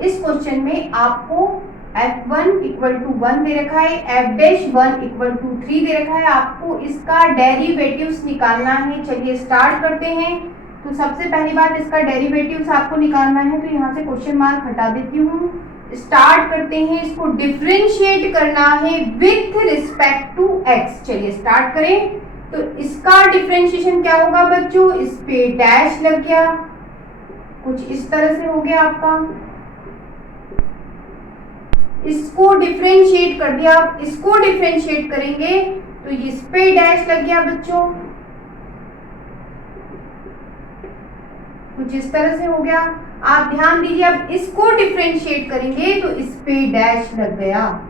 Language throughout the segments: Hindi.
इस क्वेश्चन में आपको f1 इक्वल टू 1 दे रखा है, f'1 इक्वल टू 3 दे रखा है, आपको इसका डेरिवेटिव्स निकालना है। चलिए स्टार्ट करते हैं। तो सबसे पहली बात इसका डेरिवेटिव्स आपको निकालना है, तो यहाँ से क्वेश्चन मार्क हटा देती हूँ। स्टार्ट करते हैं, इसको डिफरेंशिएट करना है विथ रिस्पेक्ट टू x। चलिए स्टार्ट करें। तो इसका डिफरेंशिएशन क्या होगा बच्चों, इस पे डैश लग गया, कुछ इस तरह से हो गया आपका। इसको डिफरेंशिएट कर दिया, इसको डिफरेंशिएट करेंगे तो इस पे डैश लग गया बच्चों, कुछ इस तरह से हो गया। आप ध्यान दीजिए, अब इसको डिफरेंशिएट करेंगे तो इस पे डैश लग गया,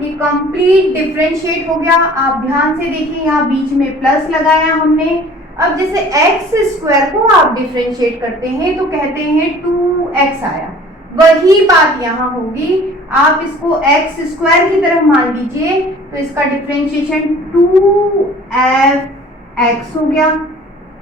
ये कंप्लीट डिफरेंशिएट हो गया। आप ध्यान से देखिए, यहाँ बीच में प्लस लगाया हमने। अब जैसे एक्स स्क्वायर को आप डिफरेंशिएट करते हैं तो कहते हैं 2x आया, वही बात यहाँ होगी। आप इसको एक्स स्क्वायर की तरफ मान लीजिए तो इसका डिफरेंशिएशन 2f(x) हो गया,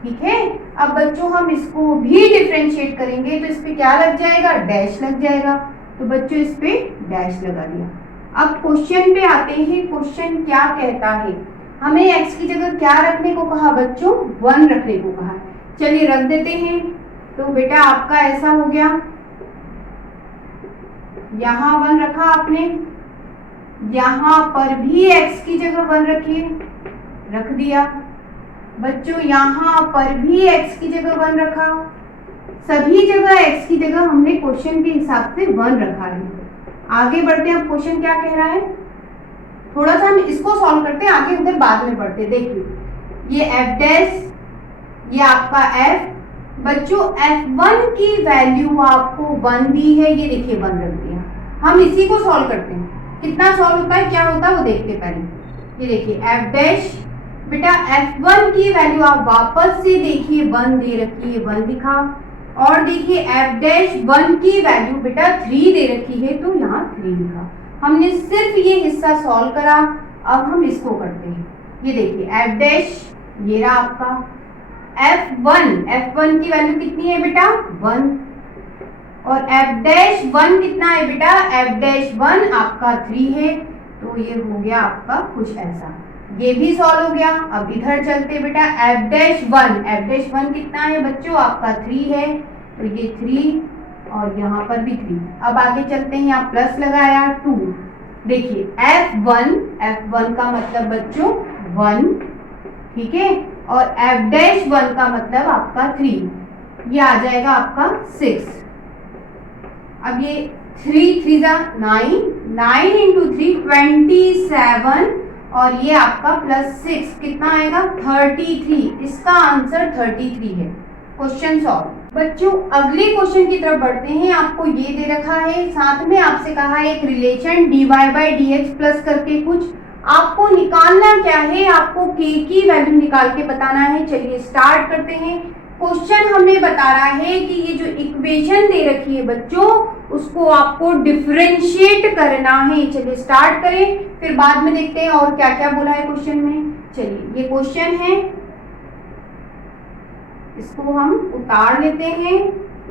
ठीक है। अब बच्चों हम इसको भी डिफरेंशिएट करेंगे तो इस पे क्या लग जाएगा, डैश लग जाएगा। तो बच्चों इस पे डैश लगा दिया। अब क्वेश्चन पे आते हैं, क्वेश्चन क्या कहता है, हमें x की जगह क्या रखने को कहा बच्चों, 1 रखने को कहा। चलिए रख देते हैं। तो बेटा आपका ऐसा हो गया, यहाँ 1 रखा आपने, यहाँ पर भी x की जगह 1 रखिए, रख दिया। बच्चों यहाँ पर भी x की जगह 1 रखा, सभी जगह x की जगह हमने क्वेश्चन के हिसाब से 1 रखा है। आगे बढ़ते हैं, अब क्वेश्चन क्या कह रहा है, थोड़ा सा हम इसको सॉल्व करते हैं, आगे उधर बाद में बढ़ते हैं। देखिए ये f', ये आपका f। बच्चों f1 की वैल्यू आपको 1 दी है, ये देखिए 1 रख दिया। हम इसी को सॉल्व करते हैं, कितना सॉल्व होता है, क्या होता है वो देखते पहले। ये देखिए f', बेटा f1 की वैल्यू आप वापस से देखिए 1 दे रखी है, 1 लिखा। और देखिए f'1 की वैल्यू बेटा 3 दे रखी है, तो यहाँ 3 लिखा। हमने सिर्फ ये हिस्सा सॉल्व करा। अब हम इसको करते हैं। ये देखिए f', ये रहा आपका f1 की वैल्यू कितनी है बेटा, 1। और f'1 कितना है बेटा, f'1 आपका 3 है, तो ये हो गया आपका कुछ ऐसा। ये भी सॉल्व हो गया। अब इधर चलते बेटा, f'1 कितना है बच्चों, आपका 3 है, तो ये 3 और यहाँ पर भी 3। अब आगे चलते हैं, यहाँ प्लस लगाया 2। देखिए f1 का मतलब बच्चों 1, ठीक है, और f'1 का मतलब आपका 3, ये आ जाएगा आपका 6। अब ये 3 जा 9, 9 इंटू 3 27, और ये आपका प्लस 6 कितना आएगा, 33। इसका आंसर 33 है। Question solve. बच्चों अगले क्वेश्चन की तरफ बढ़ते हैं। आपको ये दे रखा है, साथ में आपसे कहा है एक रिलेशन dy/dx प्लस करके कुछ आपको निकालना क्या है, आपको k की वैल्यू निकाल के बताना है। चलिए स्टार्ट करते हैं। क्वेश्चन हमें बता रहा है कि ये जो इक्वेशन दे रखी है बच्चों, उसको आपको डिफरेंशिएट करना है। चलिए स्टार्ट करें, फिर बाद में देखते हैं और क्या क्या बोला है क्वेश्चन में। चलिए ये क्वेश्चन है, इसको हम उतार लेते हैं।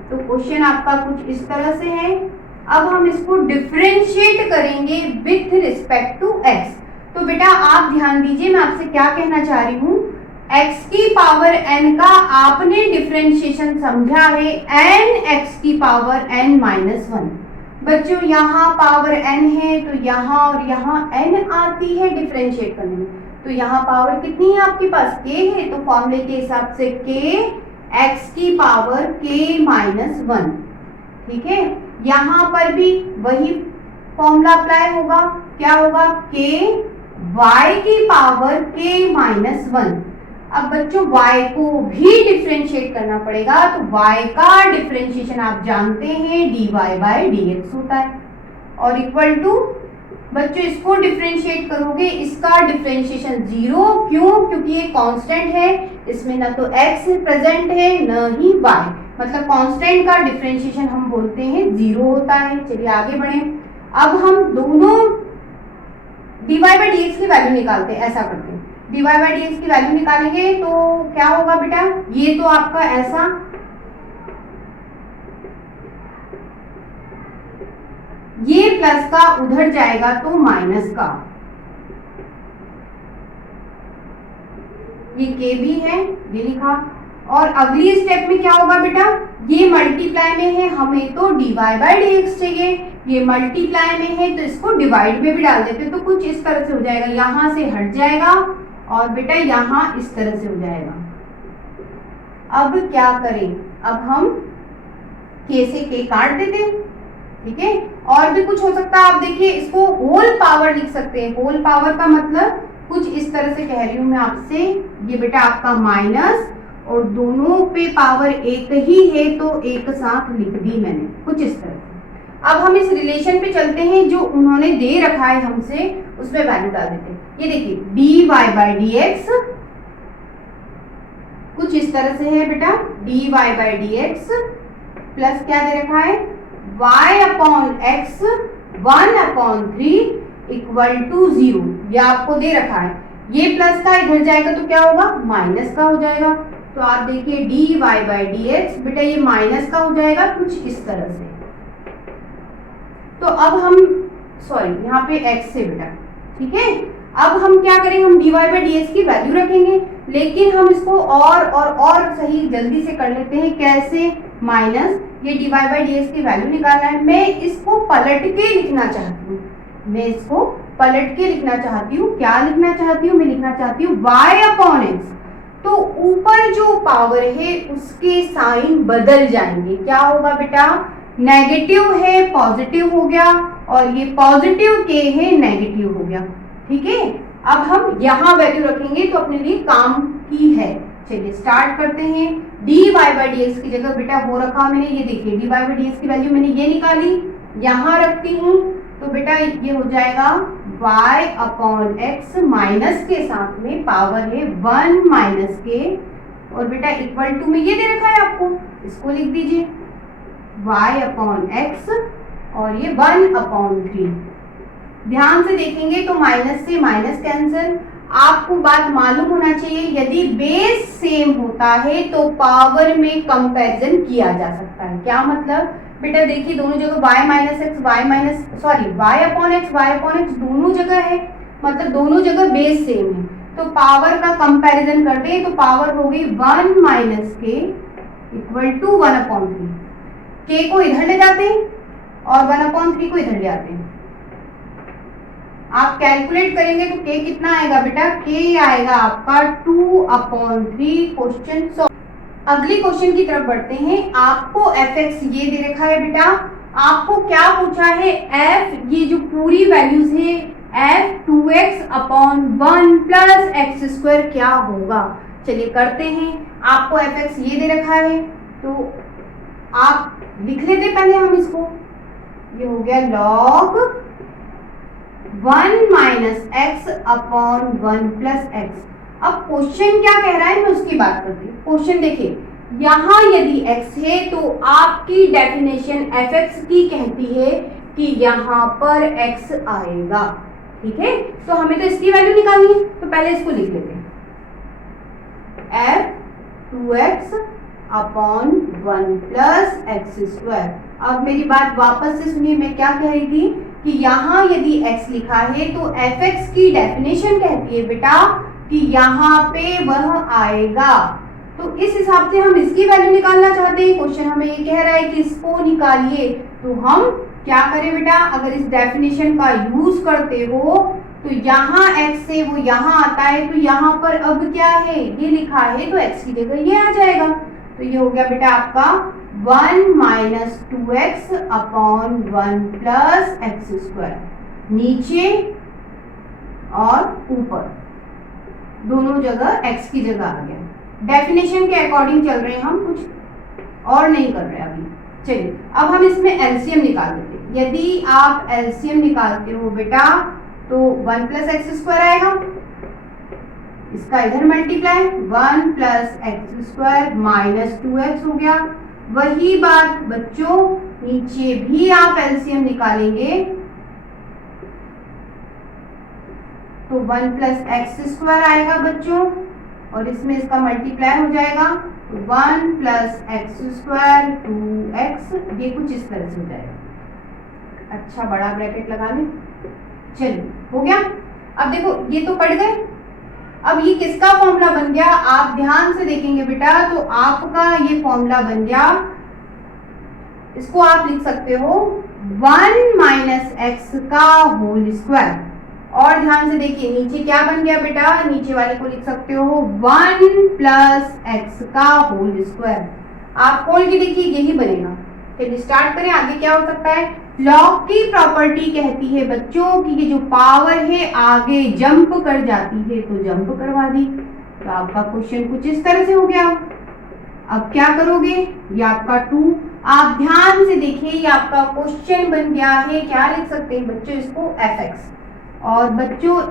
तो क्वेश्चन आपका कुछ इस तरह से है। अब हम इसको डिफरेंशिएट करेंगे विथ रिस्पेक्ट टू x। तो बेटा आप ध्यान दीजिए, मैं आपसे क्या कहना चाह रही हूँ, x की पावर n का आपने डिफरेंशिएशन समझा है n x की पावर n-1। बच्चों यहाँ पावर n है, तो यहाँ और यहाँ n आती है डिफरेंशिएट करने में। तो यहाँ पावर कितनी है आपके पास, k है, तो फॉर्मूले के हिसाब से k x की पावर k-1, ठीक है। यहाँ पर भी वही फॉर्मूला अप्लाई होगा, क्या होगा, k y की पावर k-1। अब बच्चों y को भी डिफरेंशिएट करना पड़ेगा, तो y का डिफरेंशिएशन आप जानते हैं dy/dx होता है, और इक्वल टू बच्चों इसको डिफरेंशिएट करोगे, इसका डिफरेंशिएशन 0। क्यों, क्योंकि ये कांस्टेंट है, इसमें ना तो x प्रेजेंट है न ही y, मतलब कांस्टेंट का डिफरेंशिएशन हम बोलते हैं 0 होता है। चलिए आगे बढ़े। अब हम दोनों dy/dx की वैल्यू निकालते हैं, ऐसा करते हैं। dy/dx की वैल्यू निकालेंगे तो क्या होगा बेटा, ये तो आपका ऐसा, ये प्लस का उधर जाएगा तो माइनस का, ये के भी है, ये लिखा। और अगली स्टेप में क्या होगा बेटा, ये मल्टीप्लाई में है, हमें तो dy बाई dx चाहिए, ये मल्टीप्लाई में है तो इसको डिवाइड में भी डाल देते, तो कुछ इस तरह से हो जाएगा, यहां से हट जाएगा और बेटा यहां इस तरह से हो जाएगा। अब क्या करें, अब हम के से के काट देते हैं, ठीक है। और भी कुछ हो सकता है, आप देखिए इसको होल पावर लिख सकते हैं। होल पावर का मतलब कुछ इस तरह से कह रही हूं मैं आपसे, ये बेटा आपका माइनस और दोनों पे पावर एक ही है तो एक साथ लिख दी मैंने, कुछ इस तरह से। अब हम इस रिलेशन पे चलते हैं जो उन्होंने दे रखा है हमसे, उसमें वैल्यू डाल देते हैं। ये देखिए dy बाई dx कुछ इस तरह से है बेटा, dy बाई dx प्लस क्या दे रखा है, y upon x 1/3 equal to 0, ये आपको दे रखा है। ये प्लस का इधर जाएगा तो क्या होगा, माइनस का हो जाएगा। तो आप देखिए dy बाई dx बेटा ये माइनस का हो जाएगा कुछ इस तरह से। तो अब हम सॉरी यहाँ पे x से बेटा, ठीक है। अब हम क्या करेंगे, हम dy बाई dx की वैल्यू रखेंगे, लेकिन हम इसको और सही जल्दी से कर लेते हैं। कैसे, माइनस ये dy बाई dx की वैल्यू निकालना है, मैं इसको पलट के लिखना चाहती हूँ, मैं इसको पलट के लिखना चाहती हूँ। क्या लिखना चाहती हूँ, मैं लिखना चाहती हूँ y अपॉन x, तो ऊपर जो पावर है उसके साइन बदल जाएंगे। क्या होगा बेटा, नेगेटिव है पॉजिटिव हो गया, और ये पॉजिटिव के है नेगेटिव हो गया, ठीक है। अब हम यहाँ वैल्यू रखेंगे तो अपने लिए काम की है। चलिए स्टार्ट करते हैं। dy बाई dx की जगह बेटा वो रखा मैंने, ये देखिए dy बाई dx की वैल्यू मैंने ये निकाली, यहाँ रखती हूँ, तो बेटा ये हो जाएगा y अपॉन x माइनस के साथ में पावर है 1 माइनस के, और बेटा इक्वल टू में ये दे रखा है आपको, इसको लिख दीजिए y अपॉन x और ये 1/3। ध्यान से देखेंगे तो माइनस से माइनस कैंसिल। आपको बात मालूम होना चाहिए, यदि बेस सेम होता है तो पावर में कंपैरिजन किया जा सकता है। क्या मतलब बेटा, देखिए दोनों जगह y minus x y upon x दोनों जगह है, मतलब दोनों जगह बेस सेम है, तो पावर का कंपैरिजन कर दे तो पावर हो गई 1 माइनस के इक्वल टू 1/3। के को इधर ले जाते हैं और 1/3 को इधर ले आते हैं। आप कैलकुलेट करेंगे तो k कितना आएगा बेटा, k आएगा आपका 2/3। Question solve. अगली क्वेश्चन की तरफ बढ़ते हैं। आपको fx ये दे रखा है बेटा, आपको क्या पूछा है, f ये जो पूरी वैल्यूज है f 2x/1 प्लस x² क्या होगा। चलिए करते हैं। आपको fx ये दे रखा है तो आप लिख लेते पहले हम इसको, ये हो गया log 1 minus x upon 1 plus x. अब क्वेश्चन क्या कह रहा है मैं उसकी बात करती हूँ। क्वेश्चन देखिए, यहाँ यदि x है तो आपकी डेफिनेशन fx की कहती है कि यहाँ पर x आएगा, ठीक है। तो हमें तो इसकी वैल्यू निकालनी है, तो पहले इसको लिख लेते हैं, f 2x upon 1 plus x²। अब मेरी बात वापस से सुनिए, मैं क्या कह रही थी कि यहाँ यदि x लिखा है तो fx की डेफिनेशन कहती है बेटा कि यहाँ पे वह आएगा। तो इस हिसाब से हम इसकी वैल्यू निकालना चाहते हैं। क्वेश्चन हमें ये कह रहा है कि इसको निकालिए, तो हम क्या करें बेटा, अगर इस डेफिनेशन का यूज करते हो तो यहाँ x से वो यहाँ आता है, तो यहाँ पर अब क्या है, ये लिखा है तो x की जगह ये आ जाएगा। तो ये हो गया बेटा आपका 1 minus 2x upon 1 plus x²। नीचे और ऊपर दोनों जगह x की जगह आ गया। डेफिनेशन के अकॉर्डिंग चल रहे हैं हम, कुछ और नहीं कर रहे अभी। चलिए अब हम इसमें एलसीएम निकाल देते हैं। यदि आप एलसीएम निकालते हो बेटा तो 1 प्लस x² आएगा, इसका इधर multiply 1 plus x² minus 2x हो गया। वही बात बच्चों नीचे भी आप एलसीएम निकालेंगे तो 1 प्लस x² आएगा बच्चों, और इसमें इसका मल्टीप्लाई हो जाएगा 1 प्लस x² 2x, ये कुछ इस तरह से हो जाएगा। अच्छा बड़ा ब्रैकेट लगा लें। चलिए हो गया। अब देखो ये तो पढ़ गए। अब ये किसका फॉर्मूला बन गया, आप ध्यान से देखेंगे बेटा तो आपका ये फॉर्मूला बन गया, इसको आप लिख सकते हो 1 माइनस एक्स का होल स्क्वायर। और ध्यान से देखिए नीचे क्या बन गया बेटा, नीचे वाले को लिख सकते हो 1 प्लस एक्स का होल स्क्वायर। आप खोल के देखिए यही बनेगा। चलिए स्टार्ट करें, आगे क्या हो सकता है। लॉग की प्रॉपर्टी कहती है बच्चों कि ये जो पावर है आगे जंप कर जाती है, तो जंप करवा दी। तो आपका क्वेश्चन कुछ इस तरह से हो गया। अब क्या करोगे, ये आपका 2, आप ध्यान से देखिए ये आपका क्वेश्चन बन गया है। क्या लिख सकते हैं बच्चों इसको fx। और बच्चों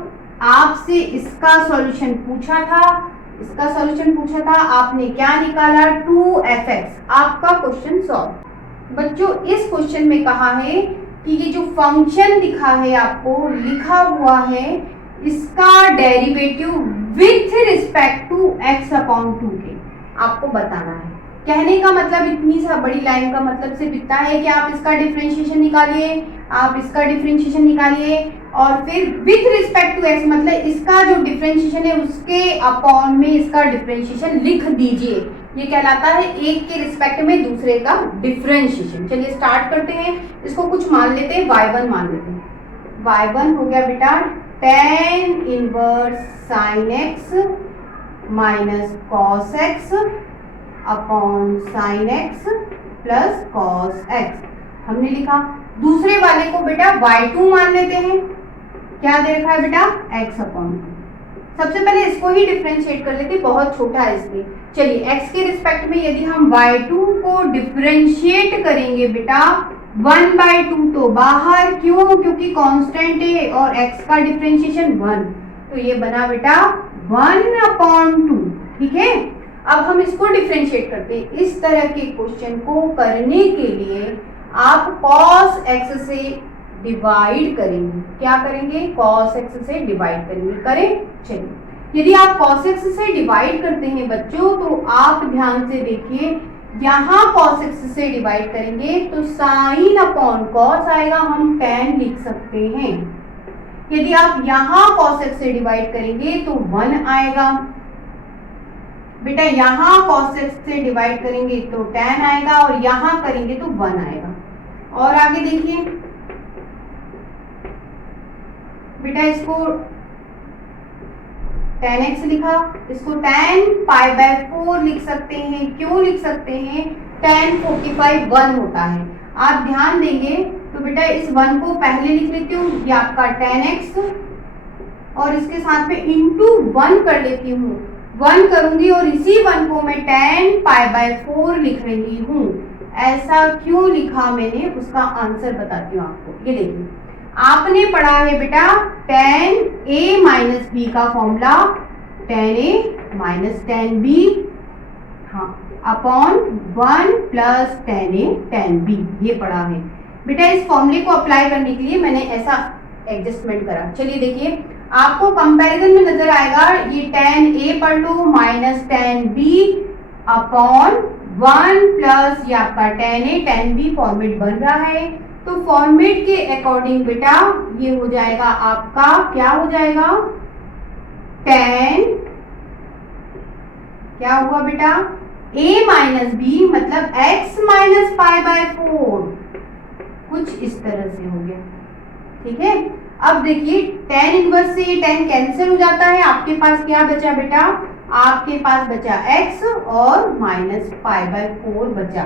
आपसे इसका सॉल्यूशन पूछा था, आपने क्या निकाला 2fx। आपका क्वेश्चन सॉल्व। बच्चों इस क्वेश्चन में कहा है कि ये जो फंक्शन दिखा है आपको लिखा हुआ है, इसका derivative with respect to x upon 2 के आपको बताना है। कहने का मतलब इतनी सा बड़ी लाइन का मतलब सिर्फ इतना है कि आप इसका डिफरेंशिएशन निकालिए, और फिर विथ रिस्पेक्ट टू x मतलब इसका जो डिफरेंशिएशन है उसके अपॉन में इसका डिफरेंशिएशन लिख दीजिए। ये कहलाता है एक के रिस्पेक्ट में दूसरे का डिफरेंशिएशन। चलिए स्टार्ट करते हैं, इसको कुछ मान लेते हैं, y1 मान लेते हैं। y1 हो गया बेटा tan inverse sin x minus cos x upon sin x plus cos x हमने लिखा। दूसरे वाले को बेटा y2 मान लेते हैं। क्या दे रखा है बेटा x अपॉन 2। सबसे पहले इसको ही डिफरेंशिएट कर लेते, बहुत छोटा है इसलिए। चलिए x के रिस्पेक्ट में यदि हम y2 को डिफरेंशिएट करेंगे बेटा 1/2 तो बाहर, क्यों, क्योंकि कांस्टेंट है और x का डिफरेंशिएशन 1, तो ये बना बेटा 1/2। ठीक है, अब हम इसको डिफरेंशिएट करते हैं। इस तरह के क्वेश्चन को करने के लिए आप cos x से डिवाइड करेंगे। क्या करेंगे, cos x से डिवाइड करेंगे। करें, चलिए यदि आप cos x से डिवाइड करते हैं बच्चों तो आप ध्यान से देखिए यहाँ cos x से डिवाइड करेंगे तो sin अपॉन cos आएगा, हम tan लिख सकते हैं। यदि आप यहाँ cos x से डिवाइड करेंगे तो 1 आएगा बेटा, यहाँ cos x से डिवाइड करेंगे तो tan आएगा और यहाँ करेंगे तो 1 आएगा। और आगे देखिए बेटा इसको tan x लिखा, इसको tan π/4 लिख सकते हैं। क्यों लिख सकते हैं, tan 45 1 होता है। आप ध्यान देंगे तो बेटा इस 1 को पहले लिख लेती हूँ, ये आपका tan x और इसके साथ में इंटू 1 कर लेती हूँ। 1 करूंगी और इसी 1 को मैं tan π/4 लिख रही हूँ। ऐसा क्यों लिखा मैंने, उसका आंसर बताती हूँ आपको। ये देखिए आपने पढ़ा है बेटा tan a माइनस b का formula, tan a minus tan b, हाँ, upon 1 plus tan a tan b, ये पढ़ा है बेटा। इस फॉर्मूले को अप्लाई करने के लिए मैंने ऐसा एडजस्टमेंट करा। चलिए देखिए आपको कंपैरिजन में नजर आएगा, ये tan a पढ़ लो minus tan b upon 1 plus ये आपका tan a tan b format बन रहा है। तो फॉर्मेट के अकॉर्डिंग बेटा ये हो जाएगा आपका, क्या हो जाएगा, tan, क्या हुआ बेटा a माइनस b मतलब x माइनस π/4, कुछ इस तरह से हो गया। ठीक है, अब देखिए tan इनवर्स से ये tan कैंसिल हो जाता है, आपके पास क्या बचा बेटा, आपके पास बचा x और माइनस π/4 बचा।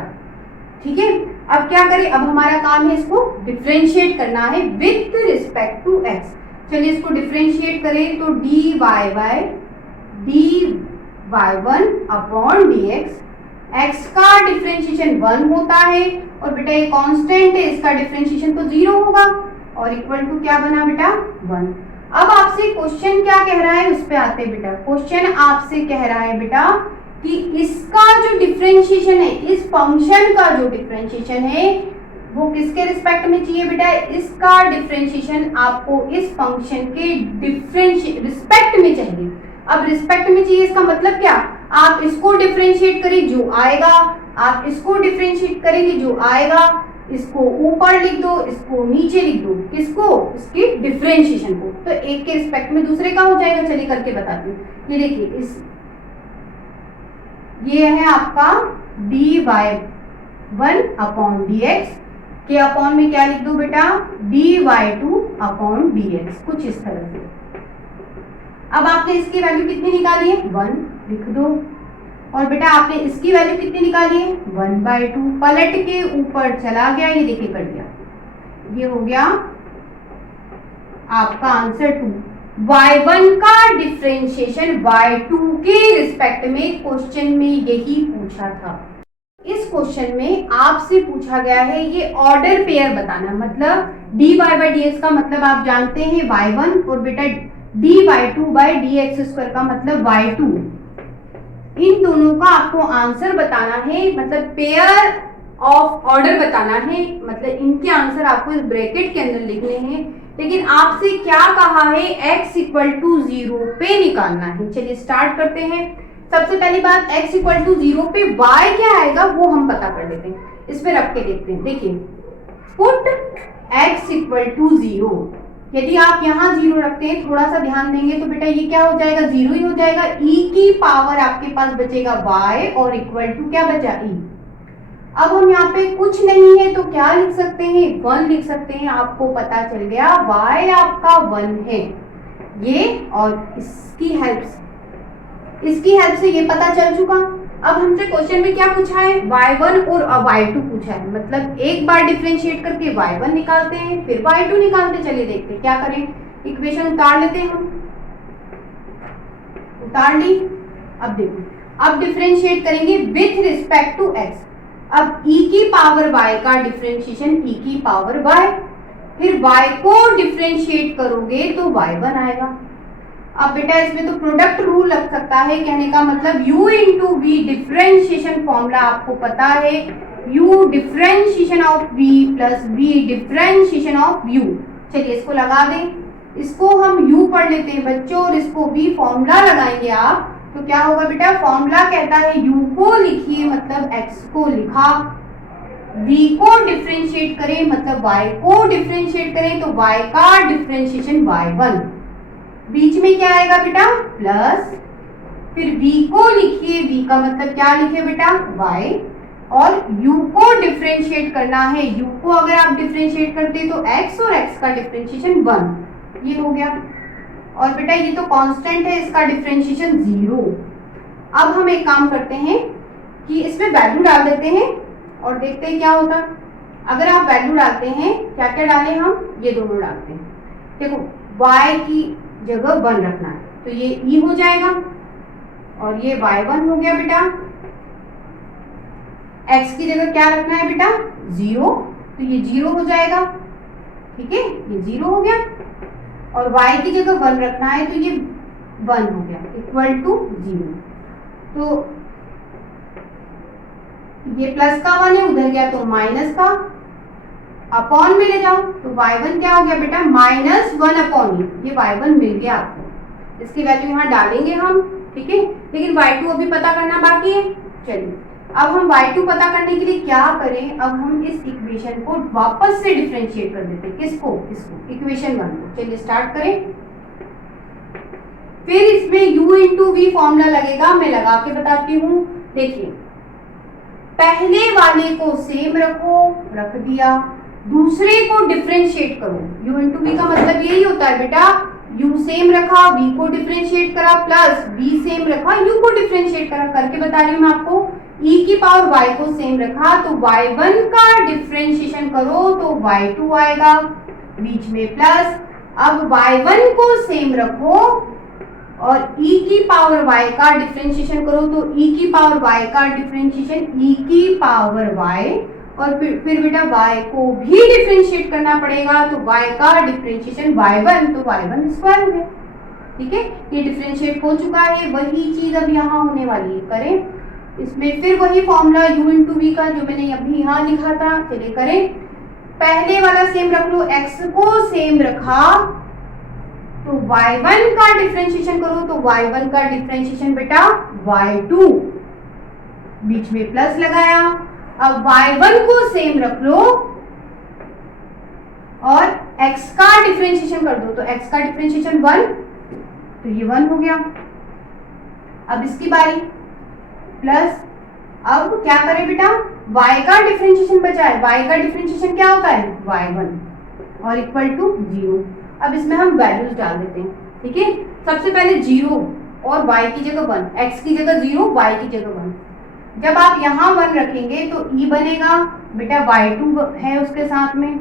ठीक है, अब क्या करें, अब हमारा काम है इसको डिफरेंशिएट करना है विथ रिस्पेक्ट टू x। चलिए इसको डिफरेंशिएट करें तो dy1 अपॉन dx, x का डिफरेंशिएशन 1 होता है और बेटा ये कांस्टेंट है, इसका डिफरेंशिएशन तो 0 होगा और इक्वल टू क्या बना बेटा 1। अब आपसे क्वेश्चन क्या कह रहा है उस पे आते हैं बेटा। क्वेश्चन आपसे कह रहा है बेटा कि इसका जो डिफरेंशिएशन है, इस फंक्शन का जो डिफरेंशिएशन है वो किसके रिस्पेक्ट में चाहिए बेटा, इसका डिफरेंशिएशन आपको इस फंक्शन के रिस्पेक्ट में चाहिए। अब रिस्पेक्ट में चाहिए इसका मतलब क्या, आप इसको डिफरेंशिएट करें जो आएगा, आप इसको डिफरेंशिएट करेंगे जो आएगा, इसको ऊपर लिख दो, इसको नीचे लिख दो, किसको, इसकी डिफरेंशिएशन को। तो एक के रिस्पेक्ट में दूसरे का हो जाएगा। चलिए करके बताती हूँ। ये देखिए, इस ये है आपका dy/1/dx के अपॉन में क्या लिख दो बेटा, dy/2/dx, कुछ इस तरह से। अब आपने इसकी वैल्यू कितनी निकाली है, 1 लिख दो। और बेटा आपने इसकी वैल्यू कितनी निकाली है, 1/2। पलट के ऊपर चला गया, ये देखिए कर दिया। ये हो गया आपका आंसर 2। y1 का डिफरेंशिएशन y2 के रिस्पेक्ट में क्वेश्चन में यही पूछा था। इस क्वेश्चन में आपसे पूछा गया है ये ऑर्डर पेयर बताना, मतलब dy/dx का मतलब आप जानते हैं y1 और बेटा dy/2/dx² का मतलब y2। इन दोनों का आपको आंसर बताना है, मतलब पेयर ऑफ ऑर्डर बताना है, मतलब इनके आंसर आपको इस ब्रैकेट के अंदर लिखने हैं। लेकिन आपसे क्या कहा है, x = 0 पे निकालना है। चलिए स्टार्ट करते हैं। सबसे पहली बात, x = 0 पे y क्या आएगा वो हम पता कर लेते हैं। इस पे रख के देखते हैं। देखिए, पुट x = 0। यदि आप यहाँ 0 रखते हैं, थोड़ा सा ध्यान देंगे तो बेटा ये क्या हो जाएगा, 0 ही हो जाएगा। e की पावर आपके पास बचेगा y और इक्वल टू क्या बचा, e। अब हम यहाँ पे कुछ नहीं है तो क्या लिख सकते हैं, 1 लिख सकते हैं। आपको पता चल गया y आपका 1 है ये, और इसकी हेल्प से ये पता चल चुका। अब हमसे क्वेश्चन में क्या पूछा है, y1 और y2 पूछा है, मतलब एक बार डिफरेंशिएट करके y1 निकालते हैं, फिर y2 निकालते। चलिए देखते हैं क्या करें। इक्वेशन उतार लेते हैं हम, उतार ली। अब देखो, अब डिफरेंशिएट करेंगे विथ रिस्पेक्ट टू x। अब e की पावर y का डिफरेंशिएशन e की पावर y, फिर y को डिफरेंशिएट करोगे तो y1 आएगा। अब बेटा इसमें तो प्रोडक्ट रूल लग सकता है, कहने का मतलब u into v, differentiation formula आपको पता है, u differentiation of v plus v differentiation of u। चलिए इसको लगा दें। इसको हम u पढ़ लेते हैं बच्चों, और इसको v फॉर्मूला लगाएंगे आप तो क्या होगा बेटा, फॉर्मूला कहता है u को लिखिए मतलब x को लिखा, v को डिफरेंशिएट करें मतलब y को डिफरेंशिएट करें तो y का डिफरेंशिएशन y1, बीच में क्या आएगा बेटा प्लस, फिर v को लिखिए, v का मतलब क्या लिखे बेटा y, और u को डिफरेंशिएट करना है, u को अगर आप डिफरेंशिएट करते तो x और x का डिफरेंशिएशन 1, ये हो गया। और बेटा ये तो कांस्टेंट है, इसका डिफरेंशिएशन 0। अब हम एक काम करते हैं कि इसमें वैल्यू डाल देते हैं और देखते हैं क्या होता। अगर आप वैल्यू डालते हैं, क्या क्या डालें हम, ये दोनों डालते हैं। देखो y की जगह 1 रखना है तो ये e हो जाएगा, और ये y1 हो गया बेटा। x की जगह क्या रखना है बेटा 0, तो ये 0 हो जाएगा, ठीक है, ये 0 हो गया। और y की जगह 1 रखना है तो ये 1 हो गया, इक्वल टू 0। तो ये प्लस का 1 है, उधर गया तो माइनस का, अपॉन में ले जाओ तो y1 क्या हो गया बेटा -1 अपॉन ये y1 मिल गया आपको। इसकी वैल्यू यहाँ डालेंगे हम, ठीक है, लेकिन y2 अभी पता करना बाकी है। चलिए अब हम y2 पता करने के लिए क्या करें, अब हम इस इक्वेशन को वापस से डिफरेंशिएट कर देते हैं। किसको, इसको, इक्वेशन 1 को। चलिए स्टार्ट करें। फिर इसमें u इंटू वी फॉर्मूला लगेगा, मैं लगा के बताती हूँ। देखिए पहले वाले को सेम रखो, रख दिया, दूसरे को डिफरेंशिएट करो। u इंटू वी का मतलब यही होता है बेटा, u सेम रखा, v को डिफरेंशिएट करा, प्लस v सेम रखा, u को डिफरेंशिएट करा। करके बता रही हूँ मैं आपको। e की पावर y को सेम रखा तो y1 का डिफरेंशिएशन करो तो y2 आएगा, बीच में प्लस। अब y1 को सेम रखो और e की पावर y का डिफरेंशिएशन करो तो e की पावर y का डिफरेंशिएशन e की पावर y, और फिर बेटा y को भी डिफरेंशिएट करना पड़ेगा तो y का डिफरेंशिएशन y1, तो y1 स्क्वायर हो गया, ठीक है। ये डिफरेंशिएट हो चुका है, वही चीज अब यहाँ होने वाली है। करें इसमें फिर वही फॉर्मूला u इंटू वी का जो मैंने अभी यहाँ लिखा था। चलिए करें, पहले वाला सेम रख लो, x को सेम रखा तो y1 का डिफरेंशिएशन करो तो y1 का डिफरेंशिएशन बेटा y2, बीच में प्लस लगाया। अब y1 को सेम रख लो और x का डिफरेंशिएशन कर दो, तो x का डिफरेंशिएशन 1, तो ये 1 हो गया। अब इसकी बारी, प्लस अब क्या करें बेटा, y का डिफरेंशिएशन बचा है, y का डिफरेंशिएशन क्या होता है, y1 और इक्वल टू 0। अब इसमें हम वैल्यूज डाल देते हैं, ठीक है। सबसे पहले 0 और y की जगह 1, x की जगह 0, y की जगह 1। जब आप यहाँ 1 रखेंगे तो e बनेगा बेटा, y2 है उसके साथ में,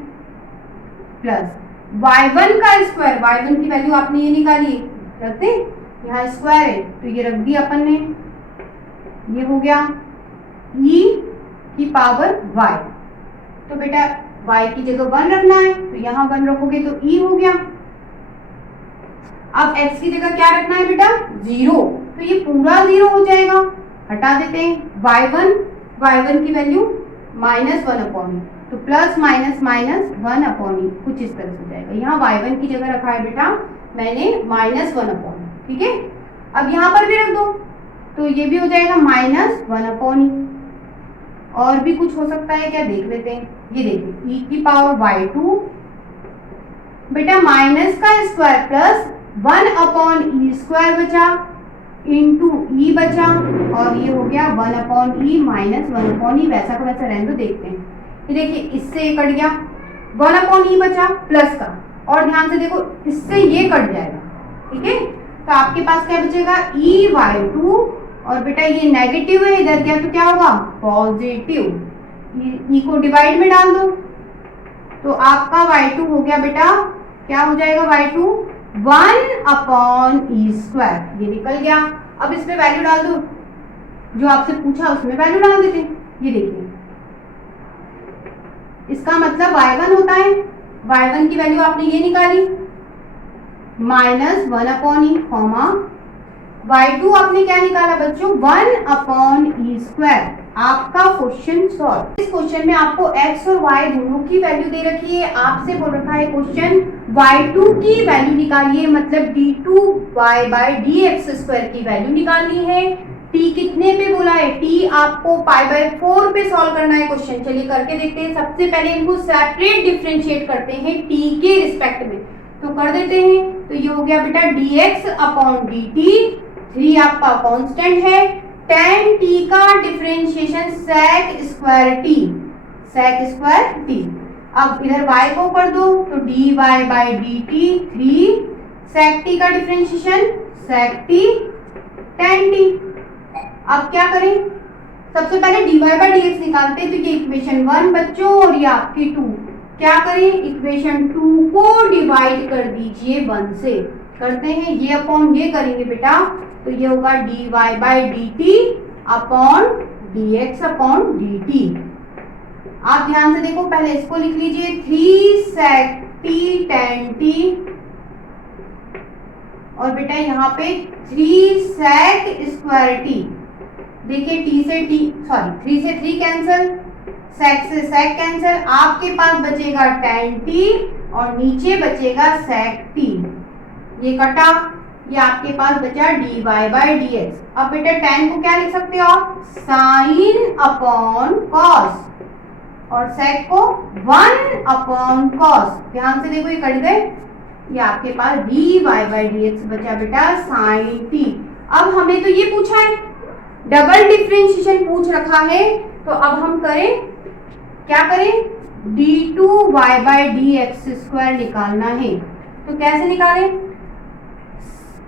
प्लस y1 का स्क्वायर, y1 की वैल्यू आपने ये निकाली, रख दें, यहाँ स्क्वायर है तो ये रख दिया अपन ने, ये हो गया e की पावर y। तो बेटा y की जगह 1 रखना है, तो यहाँ 1 रखोगे तो e हो गया। अब x की जगह क्या रखना है बेटा, 0, तो ये पूरा 0 हो जाएगा, हटा देते हैं। y1 की वैल्यू -1/e, तो प्लस माइनस माइनस 1/e, कुछ इस तरह से हो जाएगा। यहाँ y1 की जगह रखा है बेटा मैंने -1/e, ठीक है। अब यहाँ पर भी रख दो, तो ये भी हो जाएगा -1/e। और भी कुछ हो सकता है क्या, देख लेते हैं। ये देखिए e की पावर y2 बेटा माइनस का स्क्वायर प्लस 1/e² बचा इंटू e बचा, और ये हो गया 1/e माइनस 1/e, वैसा का वैसा रहने दो, देखते हैं। ये देखिए इससे ये कट गया, 1/e बचा प्लस का, और ध्यान से देखो इससे ये कट जाएगा, ठीक है। तो आपके पास क्या बचेगा, e/y2, और बेटा ये नेगेटिव है, इधर क्या तो क्या होगा, पॉजिटिव। e को डिवाइड में डाल दो, तो आपका y2 हो गया बेटा, क्या हो जाएगा y2, 1/e², ये निकल गया। अब इसमें वैल्यू डाल दो, जो आपसे पूछा उसमें वैल्यू डाल देते हैं। ये देखिए इसका मतलब y1 होता है, y1 की वैल्यू आपने ये निकाली -1/e, y2 आपने क्या निकाला बच्चों, 1/e²। आपका क्वेश्चन सॉल्व। इस क्वेश्चन में आपको x और y दोनों की वैल्यू दे रखी है। आपसे बोल रखा है क्वेश्चन y2 की वैल्यू निकालिए, मतलब d2y/dx² की वैल्यू निकालनी है। t कितने पे बोला है, t आपको π/4 पे सॉल्व करना है क्वेश्चन। चलिए करके देखते हैं। सबसे पहले इनको सेपरेट डिफरेंशिएट करते हैं t के रिस्पेक्ट में, तो कर देते हैं। तो ये हो गया बेटा dx/dt, 3 आपका कांस्टेंट है, tan t का डिफरेंशिएशन sec²t। अब इधर y को कर दो, तो dy/dt, 3 sec t का differentiation sec t tan t। अब क्या करें, सबसे पहले dy/dx निकालते हैं, तो ये इक्वेशन 1 बच्चों, और ये आपकी 2। क्या करें, इक्वेशन 2 को डिवाइड कर दीजिए 1 से। करते हैं, ये अपॉन ये करेंगे बेटा, तो ये होगा dy/dt अपॉन dx/dt। आप ध्यान से देखो, पहले इसको लिख लीजिए, 3 sec t tan t, और बेटा यहाँ पे 3 sec²t। देखिए t से t, सॉरी 3 से 3 कैंसिल, sec से sec कैंसिल, आपके पास बचेगा tan t और नीचे बचेगा sec t। ये कटा, ये आपके पास बचा dy/dx। अब बेटा tan को क्या लिख सकते हो आप, sin/cos, और sec को 1/cos। ध्यान से देखो ये कट गए, ये आपके पास dy/dx बचा बेटा sin t। अब हमें तो ये पूछा है, डबल डिफरेंशिएशन पूछ रखा है, तो अब हम करें, क्या करें, d2y/dx² निकालना है। तो कैसे निकालें,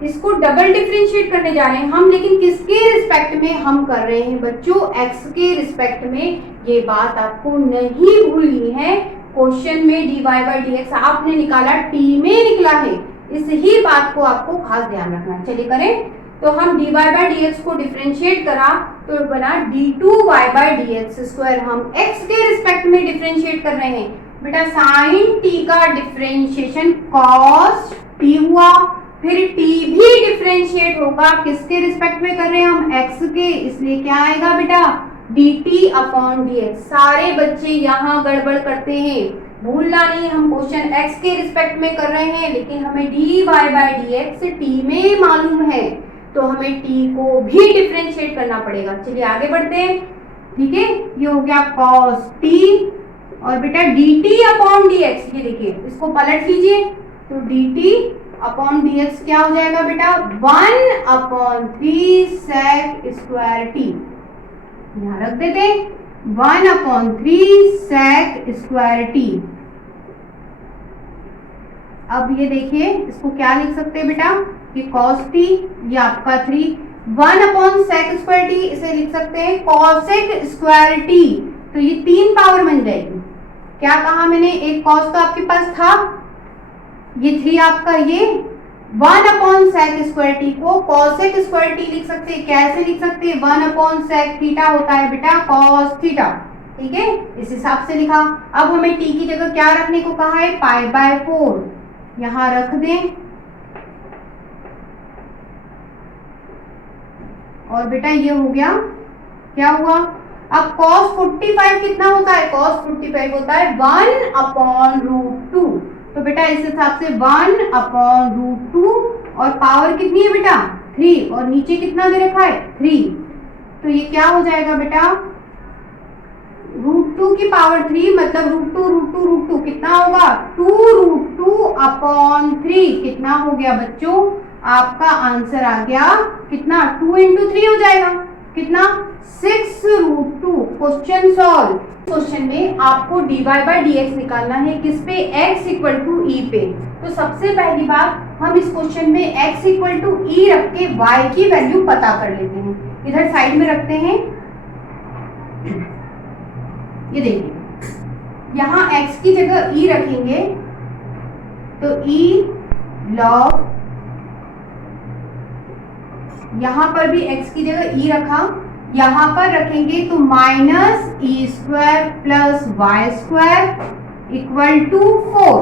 इसको डबल डिफरेंशिएट करने जा रहे हैं हम, लेकिन किसके रिस्पेक्ट में हम कर रहे हैं बच्चों, x के रिस्पेक्ट में। ये बात आपको नहीं भूलनी है। क्वेश्चन में dy/dx आपने निकाला t में निकला है, इस ही बात को आपको खास ध्यान रखना है। चलिए करें, तो हम dy/dx को डिफरेंशिएट करा, तो बना d2y/dx²। हम x के रिस्पेक्ट में डिफरेंशिएट कर रहे हैं बेटा, sin t का डिफरेंशिएशन cos t हुआ, फिर t भी डिफरेंशिएट होगा, किसके रिस्पेक्ट में कर रहे हैं हम, x के, इसलिए क्या आएगा बेटा dt/dx। सारे बच्चे यहाँ गड़बड़ करते हैं, भूलना नहीं, हम क्वेश्चन x के रिस्पेक्ट में कर रहे हैं, लेकिन हमें dy/dx t में मालूम है, तो हमें t को भी डिफरेंशिएट करना पड़ेगा। चलिए आगे बढ़ते हैं, ठीक है। ये हो गया cos t और बेटा dt अपॉन dx, ये देखिए इसको पलट लीजिए तो dt अपॉन dx क्या हो जाएगा बेटा 1/3 sec स्क्वायर t, यहाँ रख देते 1/3 sec स्क्वायर t। अब ये देखिए इसको क्या लिख सकते हैं बेटा कि cos t, ये आपका 3 1/sec स्क्वायर t, इसे लिख सकते हैं cosec स्क्वायर t, तो ये 3 पावर बन जाएगी। क्या कहा मैंने, एक cos तो आपके पास था, ये 3 आपका, ये 1/sec स्क्वायर t को cosec स्क्वायर t लिख सकते हैं। कैसे लिख सकते हैं, 1/sec थीटा होता है बेटा cos थीटा, ठीक है, इस हिसाब से लिखा। अब हमें t की जगह क्या रखने को कहा है, π/4, यहां रख दें। और बेटा ये हो गया, क्या हुआ, अब cos 45 कितना होता है, cos 45 होता है 1/√2, तो बेटा इस हिसाब से 1/√2 और पावर कितनी है बेटा 3, और नीचे कितना दे रखा है 3, तो ये क्या हो जाएगा बेटा √2 की पावर 3 मतलब √2 कितना होगा 2√2/3, कितना हो गया बच्चों, आपका आंसर आ गया कितना 2 × 3 हो जाएगा, कितना 6√2। Question solve. क्वेश्चन में आपको dy/dx निकालना है, किस पे, x = e पे। तो सबसे पहली बात हम इस क्वेश्चन में x = e रख के y की वैल्यू पता कर लेते हैं। इधर साइड में रखते हैं, ये देखिए यहाँ x की जगह e रखेंगे तो e log, यहां पर भी x की जगह e रखा, यहां पर रखेंगे तो -e² + y² = 4।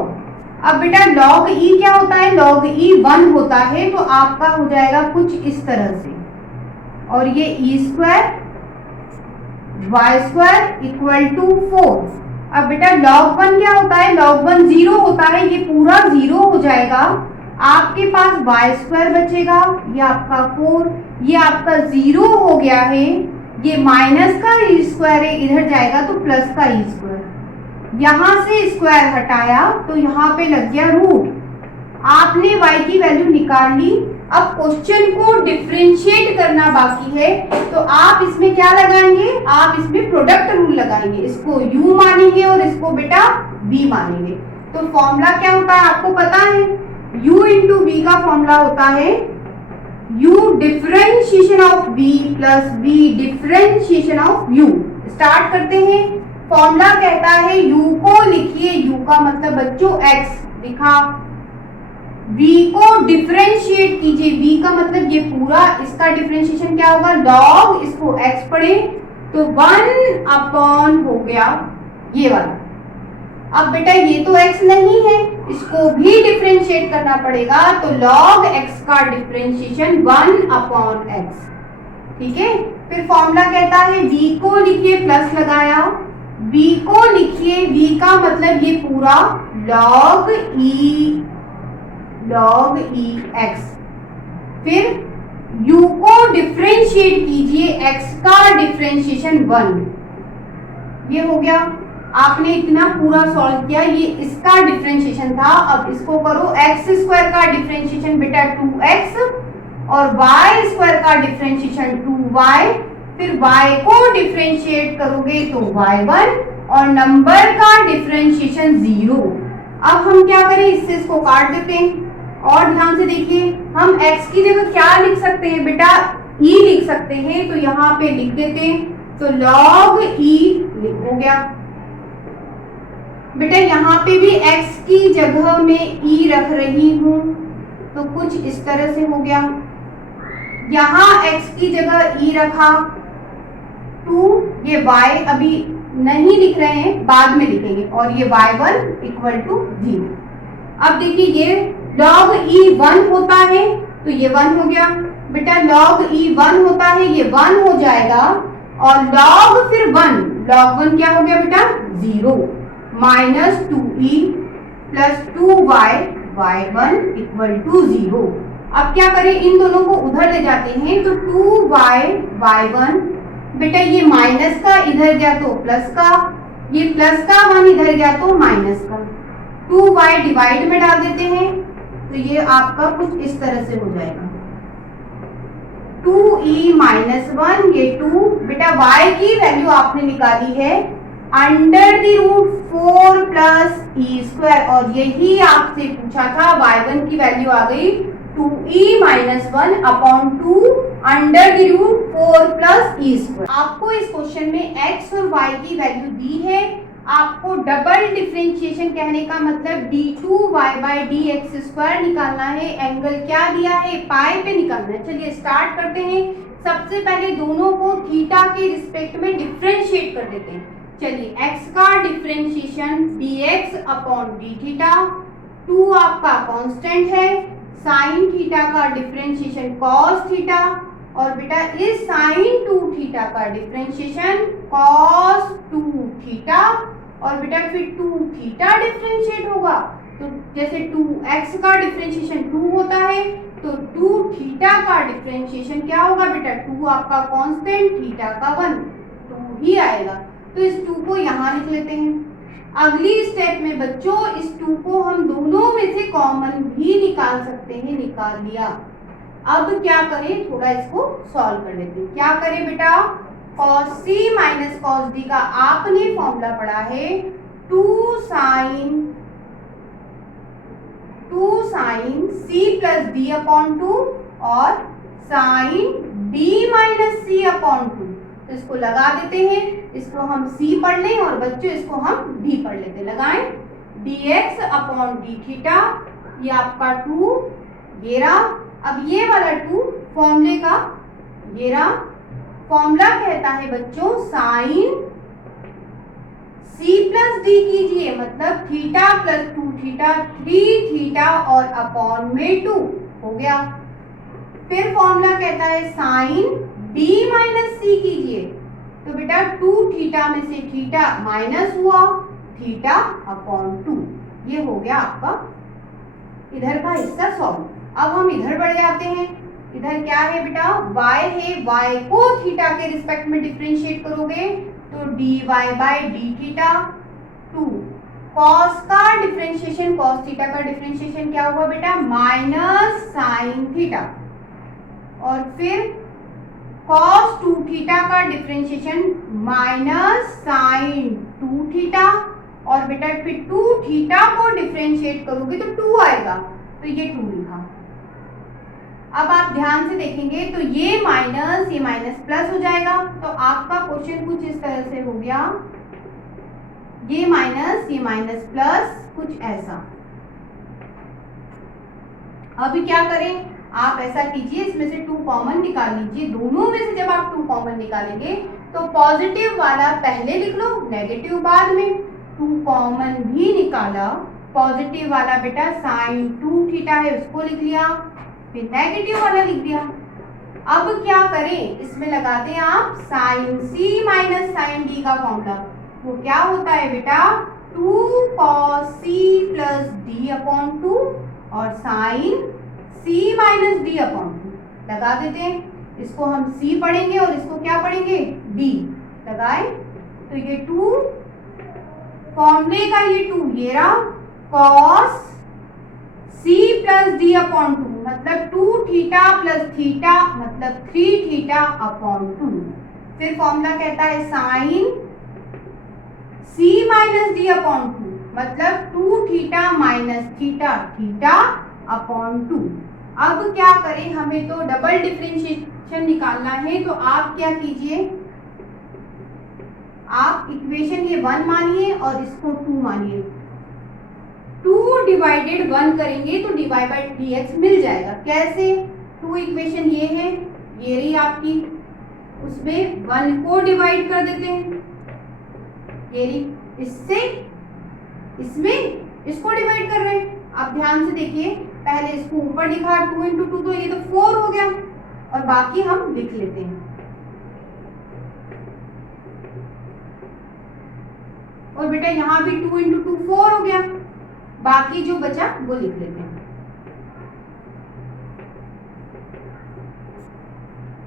अब बेटा log e क्या होता है, log e 1 होता है, तो आपका हो जाएगा कुछ इस तरह से, और ये e² y² = 4। अब बेटा log 1 क्या होता है, log 1 0 होता है, ये पूरा 0 हो जाएगा, आपके पास y² बचेगा, ये आपका 4, ये आपका 0 हो गया है, ये माइनस का e² है, इधर जाएगा तो प्लस का e², यहां से स्क्वायर हटाया तो यहाँ पे लग गया रूट। आपने y की वैल्यू निकाल ली। अब क्वेश्चन को डिफरेंशिएट करना बाकी है, तो आप इसमें क्या लगाएंगे, आप इसमें प्रोडक्ट रूल लगाएंगे, इसको u मानेंगे और इसको बेटा v मानेंगे। तो फॉर्मूला क्या होता है आपको पता है, u × v का फॉर्मूला होता है u differentiation of v plus v differentiation of u। Start करते हैं। फॉर्मूला कहता है u को लिखिए, u का मतलब बच्चों x लिखा, v को डिफरेंशिएट कीजिए, v का मतलब ये पूरा, इसका डिफरेंशिएशन क्या होगा log, इसको x पढ़े तो 1 हो गया ये वाला। अब बेटा ये तो x नहीं है, इसको भी डिफरेंशिएट करना पड़ेगा, तो log x का डिफरेंशिएशन 1/x, ठीक है। फिर फॉर्मूला कहता है v को लिखिए, प्लस लगाया, v को लिखिए, v का मतलब ये पूरा log e x, फिर u को डिफरेंशिएट कीजिए, x का डिफरेंशिएशन 1, ये हो गया। आपने इतना पूरा सॉल्व किया, ये इसका डिफरेंशिएशन था। अब इसको करो, x² का डिफरेंशिएशन बेटा 2x और y² का डिफरेंशिएशन 2y, फिर y को डिफरेंशिएट करोगे तो y1 और नंबर का डिफरेंशिएशन 0। अब हम क्या करें, इससे इसको काट देते हैं, और ध्यान से देखिए, हम x की जगह क्या लिख सकते हैं बेटा, e लिख सकते हैं, तो यहाँ पे लिख देते हैं, तो log e हो गया। बेटा यहाँ पे भी x की जगह में e रख रही हूं, तो कुछ इस तरह से हो गया, यहाँ x की जगह e रखा 2, ये y अभी नहीं लिख रहे हैं, बाद में लिखेंगे, और ये y1 = 0। अब देखिए ये log e 1 होता है, तो ये 1 हो गया बेटा, log e 1 होता है, ये 1 हो जाएगा, और log फिर 1, log 1 क्या हो गया बेटा 0, -2e + 2y y1 = 0। अब क्या करें, इन दोनों को उधर ले जाते हैं, तो 2y y1, बेटा ये माइनस का इधर गया तो प्लस का, ये प्लस का 1 इधर गया तो माइनस का, 2y डिवाइड में डाल देते हैं तो ये आपका कुछ इस तरह से हो जाएगा 2e माइनस 1, ये 2। बेटा y की वैल्यू आपने निकाली है under the root 4 plus e square, और यही आपसे पूछा था y1 की वैल्यू आ गई 2e minus 1 upon 2 under the root 4 plus e square. आपको इस क्वेश्चन में x और y की वैल्यू दी है, आपको डबल डिफरेंशिएशन कहने का मतलब d2y बाई dx स्क्वायर निकालना है। एंगल क्या दिया है, पाई पे निकालना है। चलिए स्टार्ट करते हैं। सबसे पहले दोनों को थीटा के रिस्पेक्ट में डिफरेंशिएट कर देते हैं। चलिए x का differentiation dx upon D theta, 2 आपका कांस्टेंट है, साइन थीटा का डिफरेंशिएशन कॉस थीटा, और बेटा इस साइन 2 थीटा का डिफरेंशिएशन कॉस 2 थीटा, और बेटा फिर 2 थीटा डिफरेंशिएट होगा तो जैसे 2x का डिफरेंशिएशन 2 होता है तो 2 थीटा का डिफरेंशिएशन क्या होगा बेटा, 2 आपका कांस्टेंट, थीटा का 1, 2 ही आएगा। तो इस 2 को यहाँ लिख लेते हैं। अगली स्टेप में बच्चों इस 2 को हम दोनों में से कॉमन भी निकाल सकते हैं, निकाल लिया। अब क्या करें, थोड़ा इसको सॉल्व कर लेते हैं। क्या करें बेटा, cos c minus cos d का आपने फॉर्मूला पढ़ा है 2 sine c plus d upon 2 और sine d minus c upon 2। तो इसको लगा देते हैं, इसको हम c पढ़ लें और बच्चों इसको हम d पढ़ लेते हैं। लगाएं dx अपॉन d थीटा, ये आपका 2, ये रहा। अब ये वाला 2 फॉर्मूले का ये रहा, फॉर्मूला कहता है बच्चों साइन c प्लस d कीजिए, मतलब थीटा प्लस 2 थीटा 3 थीटा और अपॉन में 2 हो गया। फिर फॉर्मूला कहता है साइन d माइनस c कीजिए, तो बेटा 2 थीटा में से थीटा माइनस हुआ, थीटा अपॉन 2, ये हो गया आपका इधर का हिस्सा सॉल्व। अब हम इधर बढ़ जाते हैं। इधर क्या है बेटा, y है, y को थीटा के रिस्पेक्ट में डिफरेंशिएट करोगे तो dy by D theta 2, cos का डिफरेंशिएशन, cos थीटा का डिफरेंशिएशन क्या हुआ बेटा, माइनस साइन थीटा, और फिर cos 2 थीटा का डिफरेंशिएशन माइनस साइन 2 थीटा, और बेटा फिर 2 थीटा को डिफरेंशिएट करोगे तो 2 आएगा, तो ये 2 लिखा। अब आप ध्यान से देखेंगे तो ये माइनस प्लस हो जाएगा, तो आपका क्वेश्चन कुछ इस तरह से हो गया, ये माइनस प्लस कुछ ऐसा। अब क्या करें, आप ऐसा कीजिए, इसमें से 2 कॉमन निकाल लीजिए। दोनों में से जब आप 2 कॉमन निकालेंगे तो पॉजिटिव वाला पहले लिख लो, नेगेटिव बाद में। 2 कॉमन भी निकाला, पॉजिटिव वाला बेटा साइन 2 थीटा है उसको लिख लिया, फिर नेगेटिव वाला लिख दिया। अब क्या करें, इसमें लगाते हैं आप sine c minus sine d का फॉर्मूला। वो क्या होता है बेटा, 2 cos c plus d upon 2 और sine c minus d upon 2 लगा देते हैं। इसको हम c पढ़ेंगे और इसको क्या पढ़ेंगे, d। लगाए तो ये 2 फॉर्मूले का ये 2 ये रहा, cos c plus d upon 2 मतलब 2 थीटा प्लस थीटा मतलब 3 थीटा अपॉन 2। फिर फॉर्मूला कहता है sine c minus d upon 2 मतलब 2 theta minus theta theta upon 2। अब क्या करें, हमें तो डबल डिफरेंशिएशन निकालना है, तो आप क्या कीजिए, आप इक्वेशन ये 1 मानिए और इसको 2 मानिए। 2 डिवाइडेड 1 करेंगे तो dy बाई dx मिल जाएगा। कैसे, 2 इक्वेशन ये है, ये रही आपकी, उसमें 1 को डिवाइड कर देते हैं, ये रही, इससे इसमें इसको डिवाइड कर रहे हैं। आप ध्यान से देखिए, पहले इसको ऊपर लिखा 2 इंटू 2 तो ये तो 4 हो गया, और बाकी हम लिख लेते हैं। और बेटा यहाँ भी 2 इंटू 2 4 हो गया, बाकी जो बचा वो लिख लेते हैं।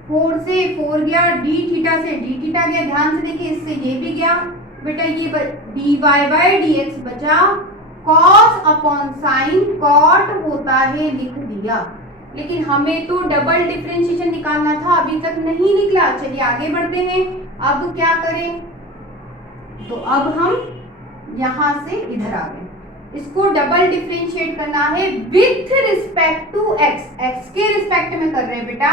4 से 4 गया, डी थीटा से डी थीटा गया, ध्यान से देखिए, इससे ये भी गया, बेटा ये dy बाय dx बचा, cos अपॉन साइन कॉट होता है लिख दिया। लेकिन हमें तो डबल डिफरेंशिएशन निकालना था, अभी तक नहीं निकला। चलिए आगे बढ़ते हैं। अब क्या करें, तो अब हम यहां से इधर आ गए, इसको डबल डिफरेंशिएट करना है with respect to x, x के रिस्पेक्ट में कर रहे हैं बेटा,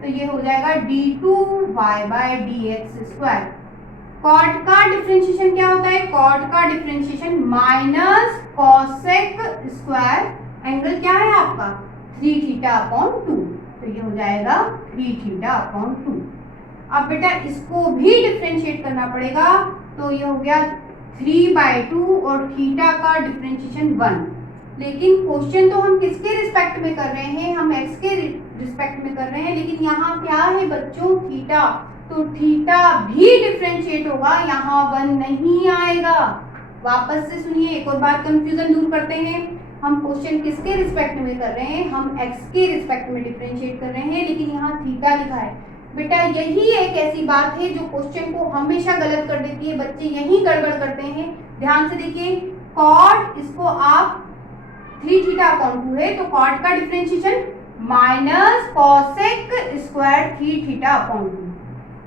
तो ये हो जाएगा d2y by dx square. Cot का डिफरेंशिएशन क्या होता है, कॉट का differentiation minus cosec square, angle क्या है आपका 3 थीटा अपॉन 2, तो ये हो जाएगा 3 थीटा अपॉन 2। अब बेटा इसको भी डिफरेंशिएट करना पड़ेगा, तो ये हो गया 3/2 और थीटा का डिफरेंशिएशन 1। लेकिन क्वेश्चन तो हम किसके रिस्पेक्ट में कर रहे हैं, हम x के रिस्पेक्ट में कर रहे हैं, लेकिन यहाँ क्या है बच्चों थीटा, तो थीटा भी डिफरेंशिएट होगा, यहाँ 1 नहीं आएगा। वापस से सुनिए, एक और बात कंफ्यूजन दूर करते हैं, हम क्वेश्चन किसके रिस्पेक्ट में कर रहे हैं, हम x के रिस्पेक्ट में डिफरेंशिएट कर रहे हैं, लेकिन यहाँ थीटा लिखा है। बेटा यही एक ऐसी बात है जो क्वेश्चन को हमेशा गलत कर देती है, बच्चे यही गड़बड़ करते हैं। ध्यान से देखिए, कॉट इसको आप 3 थीटा अपॉन 2 है, तो कॉट का differentiation minus cosec square 3 theta upon 2।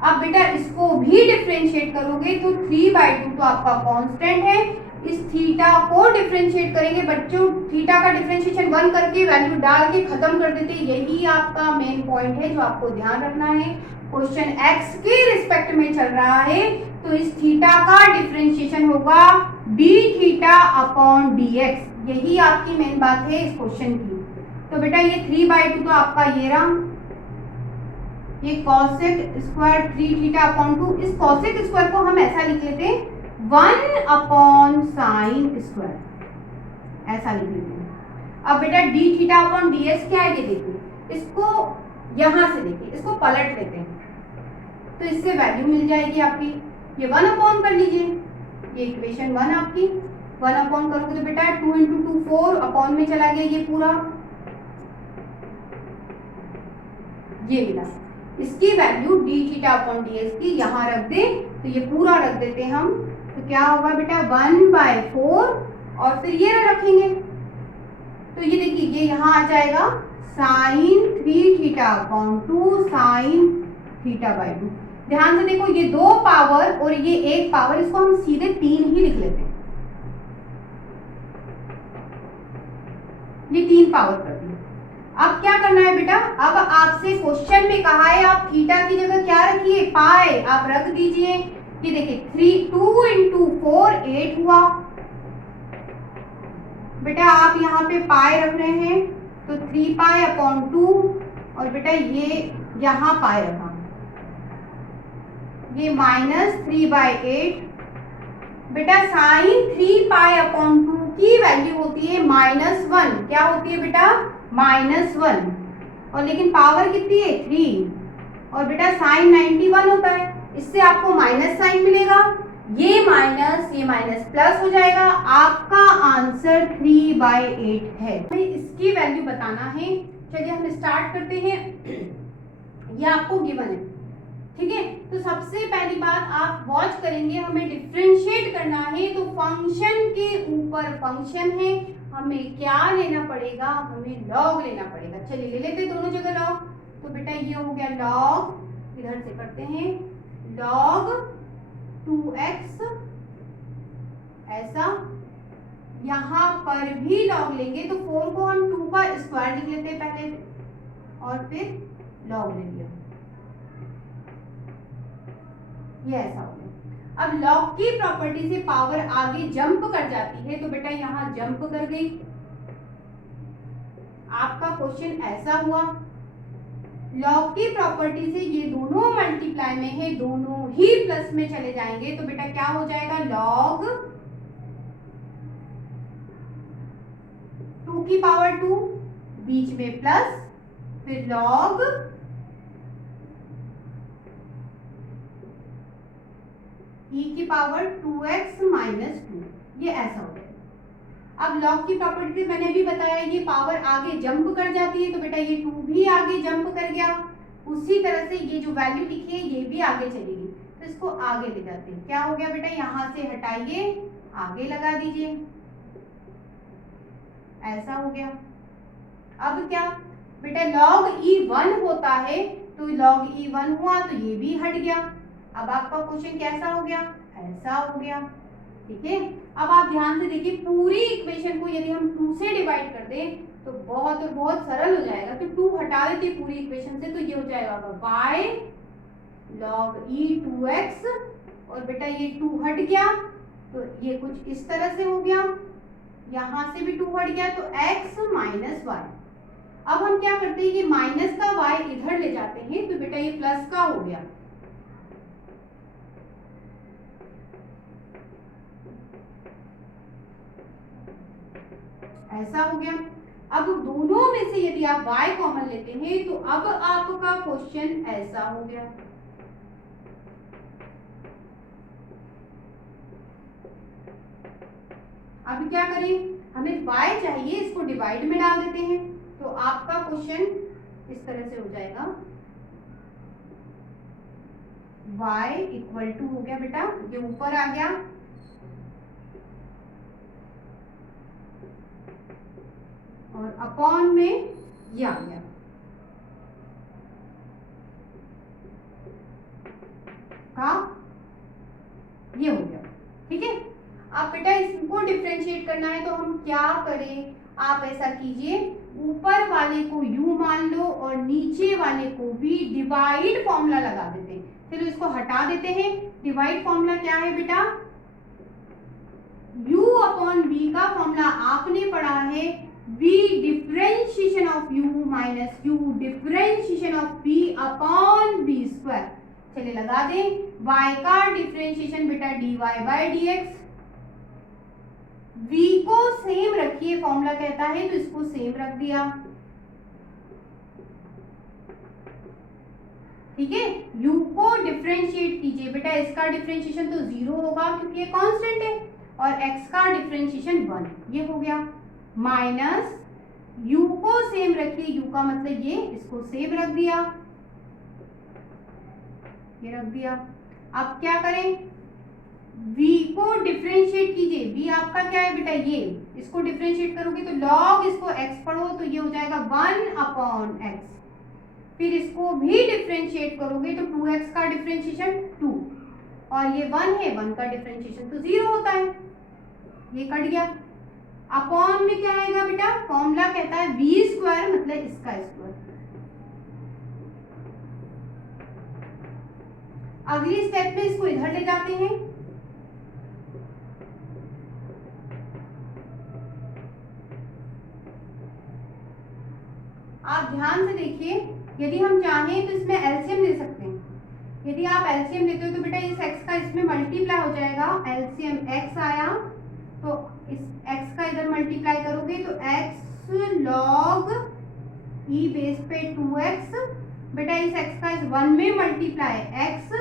अब बेटा इसको भी डिफरेंशिएट करोगे तो 3/2 तो आपका कांस्टेंट है, इस थीटा को डिफरेंशिएट करेंगे बच्चों, थीटा का डिफरेंशिएशन 1 करके वैल्यू डाल के खत्म कर देते हैं। यही आपका मेन पॉइंट है जो आपको ध्यान रखना है। क्वेश्चन x के रिस्पेक्ट में चल रहा है, तो इस थीटा का डिफरेंशिएशन होगा d थीटा अपॉन dx, यही आपकी मेन बात है इस क्वेश्चन की। तो बेटा ये 3/2 तो आपका ये रहा, ये कॉसेक स्क्वायर 3 थीटा अपॉन 2, इस कॉसेक स्क्वायर को हम ऐसा लिख लेते हैं 1 अपॉन साइन स्क्वायर, ऐसा लिख लेते हैं। अब बेटा d थीटा अपॉन ds क्या है ये देखिए, इसको यहां से देखिए, इसको पलट लेते हैं तो इससे वैल्यू मिल जाएगी आपकी, ये 1 अपॉन कर लीजिए, ये इक्वेशन 1 आपकी, 1 अपॉन करोगे तो बेटा 2 × 2 4 अपॉन में चला गया ये पूरा, ये मिला। इसकी value d theta upon ds की यहाँ रख दे, तो ये पूरा रख देते हैं हम, तो क्या होगा बेटा 1/4 और फिर ये रखेंगे, तो ये देखिए ये यहाँ आ जाएगा साइन 3 थीटा अपॉन 2 साइन थीटा/2। ध्यान से देखो, ये 2 पावर और ये 1 पावर, इसको हम सीधे 3 ही लिख लेते हैं, ये 3 पावर कर दी। अब क्या करना है बेटा, अब आपसे क्वेश्चन में कहा है आप थीटा की जगह क्या रखिए, पाई, आप रख दीजिए। ये देखिए 2 × 4 8 हुआ, बेटा आप यहाँ पे पाई रख रहे हैं तो 3π/2 और बेटा ये यहाँ पाई रखा, ये -3/8। बेटा साइन 3π/2 की वैल्यू होती है -1, क्या होती है बेटा -1, और लेकिन पावर कितनी है 3, और बेटा साइन 91 होता है, इससे आपको माइनस साइन मिलेगा, ये माइनस प्लस हो जाएगा, आपका आंसर 3/8 है। हमें इसकी वैल्यू बताना है। चलिए हम स्टार्ट करते हैं, ये आपको गिवन है, ठीक है। तो सबसे पहली बात आप वॉच करेंगे, हमें डिफरेंशिएट करना है, तो फंक्शन के ऊपर फंक्शन है, हमें क्या लेना पड़ेगा, हमें लॉग लेना पड़ेगा। चलिए ले लेते हैं दोनों जगह लॉग, तो बेटा ये हो गया लॉग, इधर से करते हैं लॉग 2x, ऐसा, यहाँ पर भी लॉग लेंगे तो 4 को हम 2 का स्क्वायर लिख लेते हैं पहले और फिर लॉग ले लिया, ये ऐसा हो गया। अब लॉग की प्रॉपर्टी से पावर आगे जंप कर जाती है, तो बेटा यहाँ जंप कर गई, आपका क्वेश्चन ऐसा हुआ। लॉग की प्रॉपर्टी से ये दोनों मल्टीप्लाई में है, दोनों ही प्लस में चले जाएंगे, तो बेटा क्या हो जाएगा लॉग 2 की पावर 2, बीच में प्लस, फिर लॉग e की पावर 2x - 2, ये ऐसा हो गया। अब लॉग की प्रॉपर्टी मैंने भी बताया, ये पावर आगे जंप कर जाती है, तो बेटा ये 2 भी आगे जंप कर गया, उसी तरह से ये जो वैल्यू लिखी है ये भी आगे चलेगी। तो इसको आगे ले जाते हैं। क्या हो गया बेटा, यहां से हटाइए, आगे लगा दीजिए, ऐसा हो गया। अब क्या बेटा, log e1 होता है तो log e1 हुआ तो ये भी हट गया। अब आपका क्वेश्चन कैसा हो गया, ऐसा हो गया। ठीक है, अब आप ध्यान से देखिए, पूरी इक्वेशन को यदि हम 2 से डिवाइड कर दें तो बहुत और बहुत सरल हो जाएगा। तो 2 हटा देते पूरी इक्वेशन से, तो ये हो जाएगा y log e 2x, और बेटा ये 2 हट गया तो ये कुछ इस तरह से हो गया, यहां से भी 2 हट गया तो x माइनस वाई। अब हम क्या करते हैं, ये माइनस का y इधर ले जाते हैं तो बेटा ये प्लस का हो गया। ऐसा हो गया। अब दोनों में से यदि आप y कॉमन लेते हैं तो अब आपका क्वेश्चन ऐसा हो गया। अब क्या करें, हमें y चाहिए, इसको डिवाइड में डाल देते हैं तो आपका क्वेश्चन इस तरह से हो जाएगा। y इक्वल टू हो गया बेटा, ये ऊपर आ गया, और अपॉन में ये आ गया। का ये हो गया। ठीक है, अब बेटा इसको डिफरेंशिएट करना है तो हम क्या करें, आप ऐसा कीजिए, ऊपर वाले को u मान लो और नीचे वाले को v, डिवाइड फॉर्मूला लगा देते हैं। चलो इसको हटा देते हैं। डिवाइड फॉर्मूला क्या है बेटा, u अपॉन v का फॉर्मूला आपने पढ़ा है, v differentiation of u minus u differentiation of v upon v square. चलिए लगा दें, y का डिफरेंशिएशन बेटा dy बाई dx, v को सेम रखिए, फॉर्मूला कहता है तो इसको सेम रख दिया। ठीक है, u को डिफरेंशिएट कीजिए बेटा, इसका डिफरेंशिएशन तो 0 होगा क्योंकि ये कांस्टेंट है, और x का डिफरेंशिएशन 1, ये हो गया। माइनस u को सेम रखिए, u का मतलब ये, इसको सेम रख दिया, ये रख दिया। अब क्या करें, v को डिफरेंशिएट कीजिए, v आपका क्या है बेटा, ये, इसको डिफरेंशिएट करोगे तो log, इसको x पढ़ो तो ये हो जाएगा 1 अपॉन x, फिर इसको भी डिफरेंशिएट करोगे तो 2x का डिफरेंशिएशन 2, और ये 1 है, 1 का डिफरेंशिएशन तो 0 होता है, ये कट गया। अपॉन में क्या आएगा बेटा, फॉर्मूला कहता है v स्क्वायर मतलब इसका स्क्वायर। अगली स्टेप में इसको इधर ले जाते हैं, आप ध्यान से देखिए, यदि हम चाहें तो इसमें एलसीएम ले सकते हैं। यदि आप एलसीएम लेते हो तो बेटा इस x का इसमें मल्टीप्लाई हो जाएगा, एलसीएम x आया तो इस x का इधर मल्टीप्लाई करोगे तो x log e बेस पे 2x, बेटा इस x का इस 1 में मल्टीप्लाई x,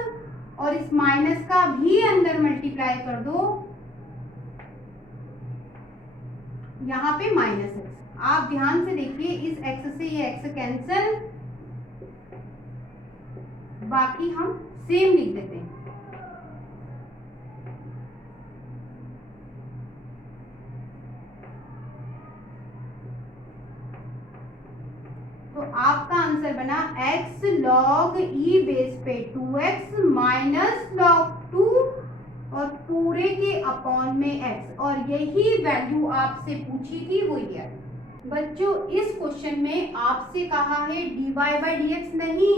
और इस माइनस का भी अंदर मल्टीप्लाई कर दो, यहाँ पे माइनस x। आप ध्यान से देखिए, इस x से ये x कैंसिल, बाकी हम सेम लिख देते हैं। तो आपका आंसर बना x log e बेस पे 2x माइनस log 2 और पूरे के अपॉन में x, और यही वैल्यू आपसे पूछी थी वो ये है। बच्चों इस क्वेश्चन में आपसे कहा है dy बाई dx नहीं,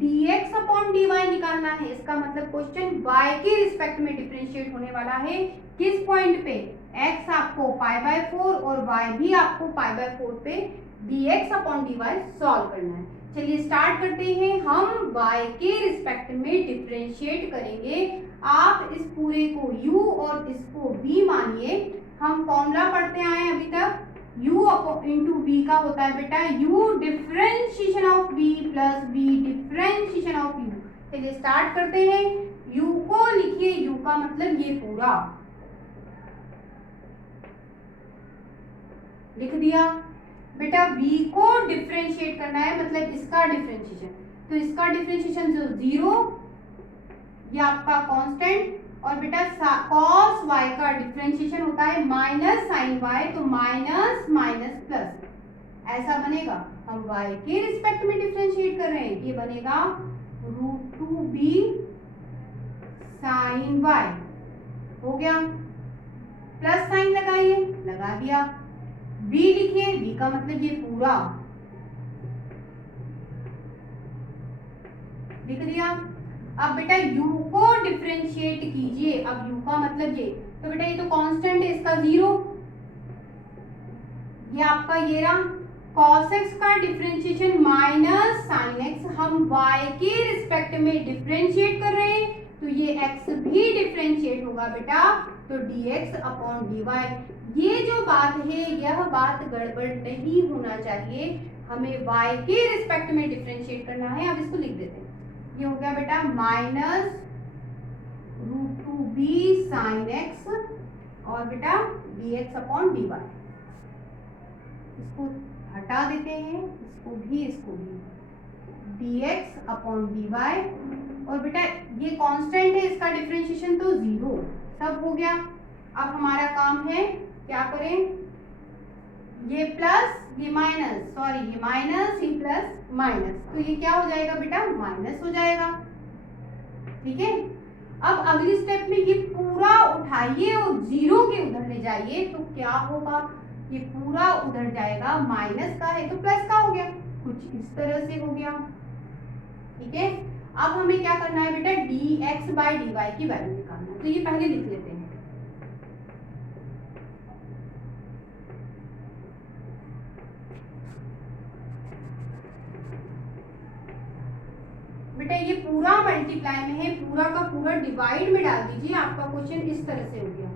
dx अपॉन dy निकालना है। इसका मतलब क्वेश्चन y के रिस्पेक्ट में डिफरेंशिएट होने वाला है। किस पॉइंट पे, x आपको π/4 और y भी आपको π/4 पे dx अपॉन dy सॉल्व करना है। चलिए स्टार्ट करते हैं। हम y के रिस्पेक्ट में डिफरेंशिएट करेंगे। आप इस पूरे को u और इसको v मानिए। हम फॉर्मूला पढ़ते आए हैं अभी तक, u इंटू v का होता है बेटा u differentiation of v plus v differentiation of u। चलिए स्टार्ट करते हैं। u को लिखिए, u का मतलब ये पूरा लिख दिया। बेटा v को डिफरेंशिएट करना है, मतलब इसका डिफरेंशिएशन, तो इसका डिफरेंशिएशन जो 0, ये आपका कांस्टेंट, और बेटा cos y का डिफरेंशिएशन होता है माइनस साइन y, तो माइनस माइनस प्लस ऐसा बनेगा। हम y के रिस्पेक्ट में डिफरेंशिएट कर रहे हैं, ये बनेगा √2b साइन y। हो गया, प्लस साइन लगाइए, लगा दिया। b लिखिए, b का मतलब ये पूरा लिख दिया। अब बेटा u को डिफरेंशिएट कीजिए, अब u का मतलब ये, तो बेटा ये तो कांस्टेंट है, इसका 0, ये आपका ये रहा। cos x का डिफरेंशिएशन माइनस साइन x, हम y के रिस्पेक्ट में डिफरेंशिएट कर रहे हैं, तो ये x भी डिफरेंशिएट होगा बेटा, तो dx अपॉन dy। ये जो बात है, यह बात गड़बड़ नहीं होना चाहिए, हमें y के रिस्पेक्ट में डिफरेंशिएट करना है। अब इसको लिख देते हैं, ये हो गया बेटा माइनस √2b साइन x और बेटा dx अपॉन dy। इसको हटा देते हैं, इसको भी dx अपॉन dy, और बेटा ये कांस्टेंट है, इसका डिफरेंशिएशन तो 0, सब हो गया। अब हमारा काम है क्या करें, ये प्लस ये माइनस, सॉरी ये माइनस ये प्लस माइनस, तो ये क्या हो जाएगा बेटा, माइनस हो जाएगा। ठीक है, अब अगली स्टेप में ये पूरा उठाइए और 0 के उधर ले जाइए, तो क्या होगा, ये पूरा उधर जाएगा, माइनस का है तो प्लस का हो गया, कुछ इस तरह से हो गया। ठीक है, अब हमें क्या करना है बेटा, dx बाई dy की वैल्यू निकालना है, तो ये पहले लिख लेते हैं। बेटा ये पूरा मल्टीप्लाई में है, पूरा का पूरा डिवाइड में डाल दीजिए, आपका क्वेश्चन इस तरह से हो गया।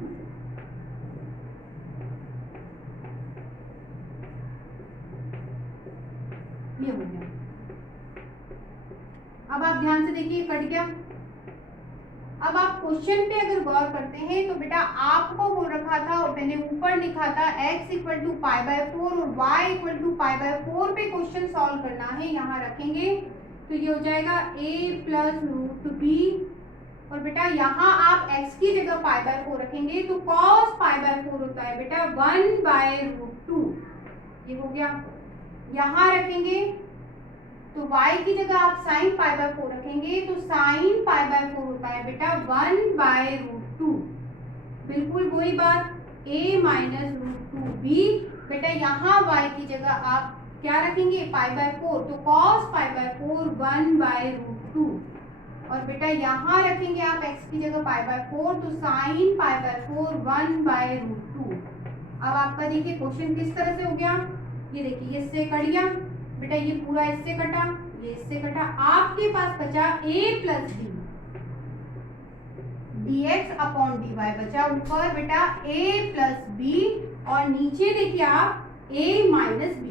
ये हो गया। अब आप ध्यान से देखिए, कट गया। अब आप क्वेश्चन पे अगर गौर करते हैं तो बेटा आपको बोल रखा था, और मैंने ऊपर लिखा था x इक्वल टू π/4 और y इक्वल टू π/4 पे क्वेश्चन सॉल्व करना है। यहाँ रखेंगे तो ये हो जाएगा a प्लस √b, और बेटा यहाँ आप x की जगह π/4 रखेंगे तो cos π/4 होता है बेटा 1/√2, ये हो गया। यहाँ रखेंगे तो y की जगह आप sin π/4 रखेंगे तो sin π/4 होता है बेटा 1/√2, बिल्कुल वही बात। a माइनस √2b, बेटा यहाँ y की जगह आप क्या रखेंगे, π/4, तो cos π/4 1/√2, और बेटा यहाँ रखेंगे आप x की जगह π/4 तो sin π/4 1/√2। अब आपका देखिए क्वेश्चन किस तरह से हो गया, ये देखिए इससे कट गया बेटा, ये पूरा इससे कटा, ये इससे कटा, आपके पास बचा a plus b, dx upon dy बचा ऊपर बेटा a प्लस b, और नीचे देखिए आप a माइनस b,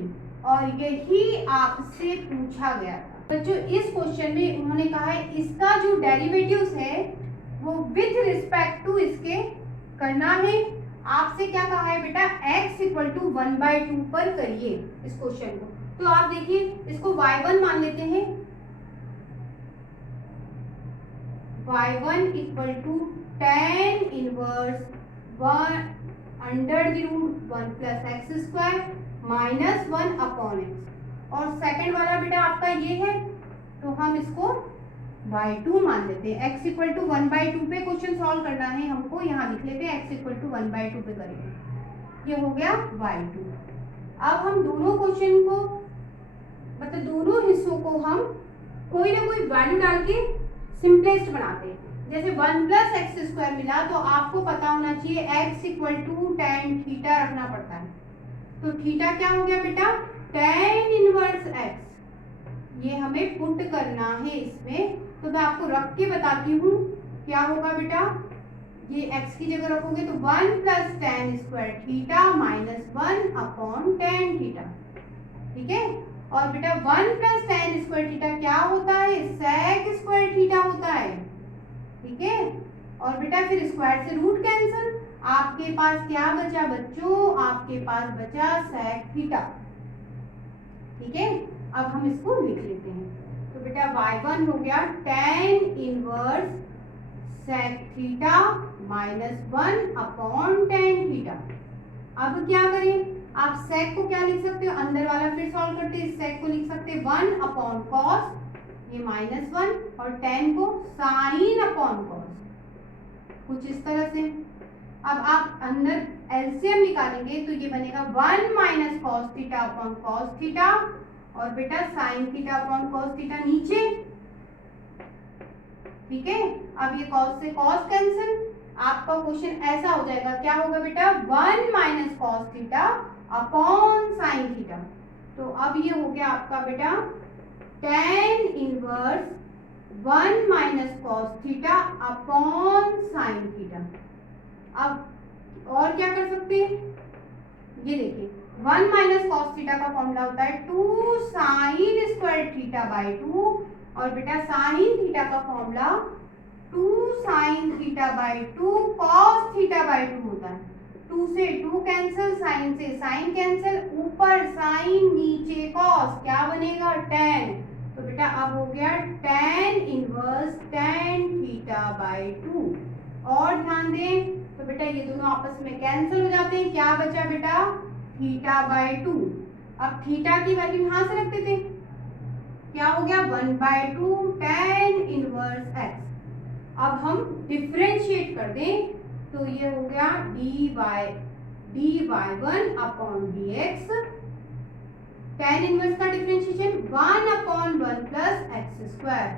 और यही आपसे पूछा गया था बच्चों। इस क्वेश्चन में उन्होंने कहा है इसका जो डेरिवेटिव्स है वो विथ रिस्पेक्ट टू इसके करना है। आपसे क्या कहा है बेटा, x इक्वल टू 1/2 पर करिए इस क्वेश्चन को। तो आप देखिए इसको y1 मान लेते हैं, y1 equal to tan inverse 1 under the root 1 plus x square minus 1 upon x, और सेकंड वाला बेटा आपका ये है तो हम इसको y2 मान लेते हैं। x इक्वल टू 1/2 पे क्वेश्चन सॉल्व करना है हमको, यहाँ लिख लेते हैं x इक्वल टू 1/2 पे करेंगे, ये हो गया y2। अब हम दोनों क्वेश्चन को मतलब दोनों हिस्सों को हम कोई ना कोई वैल्यू डाल के सिंपलेस्ट बनाते हैं। जैसे 1 प्लस एक्स स्क्वायर मिला तो आपको पता होना चाहिए x equal to tan theta रखना पड़ता है, तो थीटा क्या हो गया बेटा, tan इनवर्स x, ये हमें पुट करना है इसमें। तो मैं आपको रख के बताती हूँ क्या होगा बेटा, ये x की जगह रखोगे तो 1 plus tan square theta minus 1 upon tan theta. ठीक है, और बेटा 1 प्लस tan स्क्वायर थीटा क्या होता है, sec स्क्वायर थीटा होता है। ठीक है, और बेटा फिर स्क्वायर से रूट कैंसिल, आपके पास क्या बचा बच्चों, आपके पास बचा sec थीटा। ठीक है, अब हम इसको लिख लेते हैं, तो बेटा y1 हो गया tan inverse sec theta -1 upon tan theta. अब क्या करें, आप sec को क्या लिख सकते हो, अंदर वाला फिर सॉल्व करते हैं, sec को लिख सकते हैं 1 अपॉन cos, ये -1, और tan को sin अपॉन cos, कुछ इस तरह से। अब आप अंदर एलसीएम निकालेंगे तो ये बनेगा 1 minus cos theta upon cos theta, और बेटा sine theta upon cos theta नीचे, ठीक है। अब ये कॉस से कॉस कैंसिल, आपका क्वेश्चन ऐसा हो जाएगा, क्या होगा बेटा 1 minus cos theta upon sine theta. तो अब ये हो गया आपका बेटा tan inverse 1 minus cos theta upon sine theta. अब और क्या कर सकते हैं, ये देखिए 1 माइनस कॉस थीटा का फॉर्मूला होता है 2 साइन स्क्वायर थीटा बाई 2, और बेटा साइन थीटा का formula 2 sine theta by 2 cos theta by 2 होता है। 2 से 2 कैंसिल, साइन से साइन कैंसिल, ऊपर साइन नीचे कॉस, क्या बनेगा tan। तो बेटा अब हो गया tan inverse tan theta by 2। और ध्यान दें तो बेटा ये दोनों आपस में कैंसिल हो जाते हैं, क्या बचा बेटा थीटा बाई 2। अब थीटा की वैल्यू यहां से रख देते हैं, क्या हो गया 1/2 tan इनवर्स x। अब हम डिफरेंशिएट कर दें तो ये हो गया dy1 upon dx, tan inverse का डिफरेंशिएशन 1/1 प्लस एक्स स्क्वायर,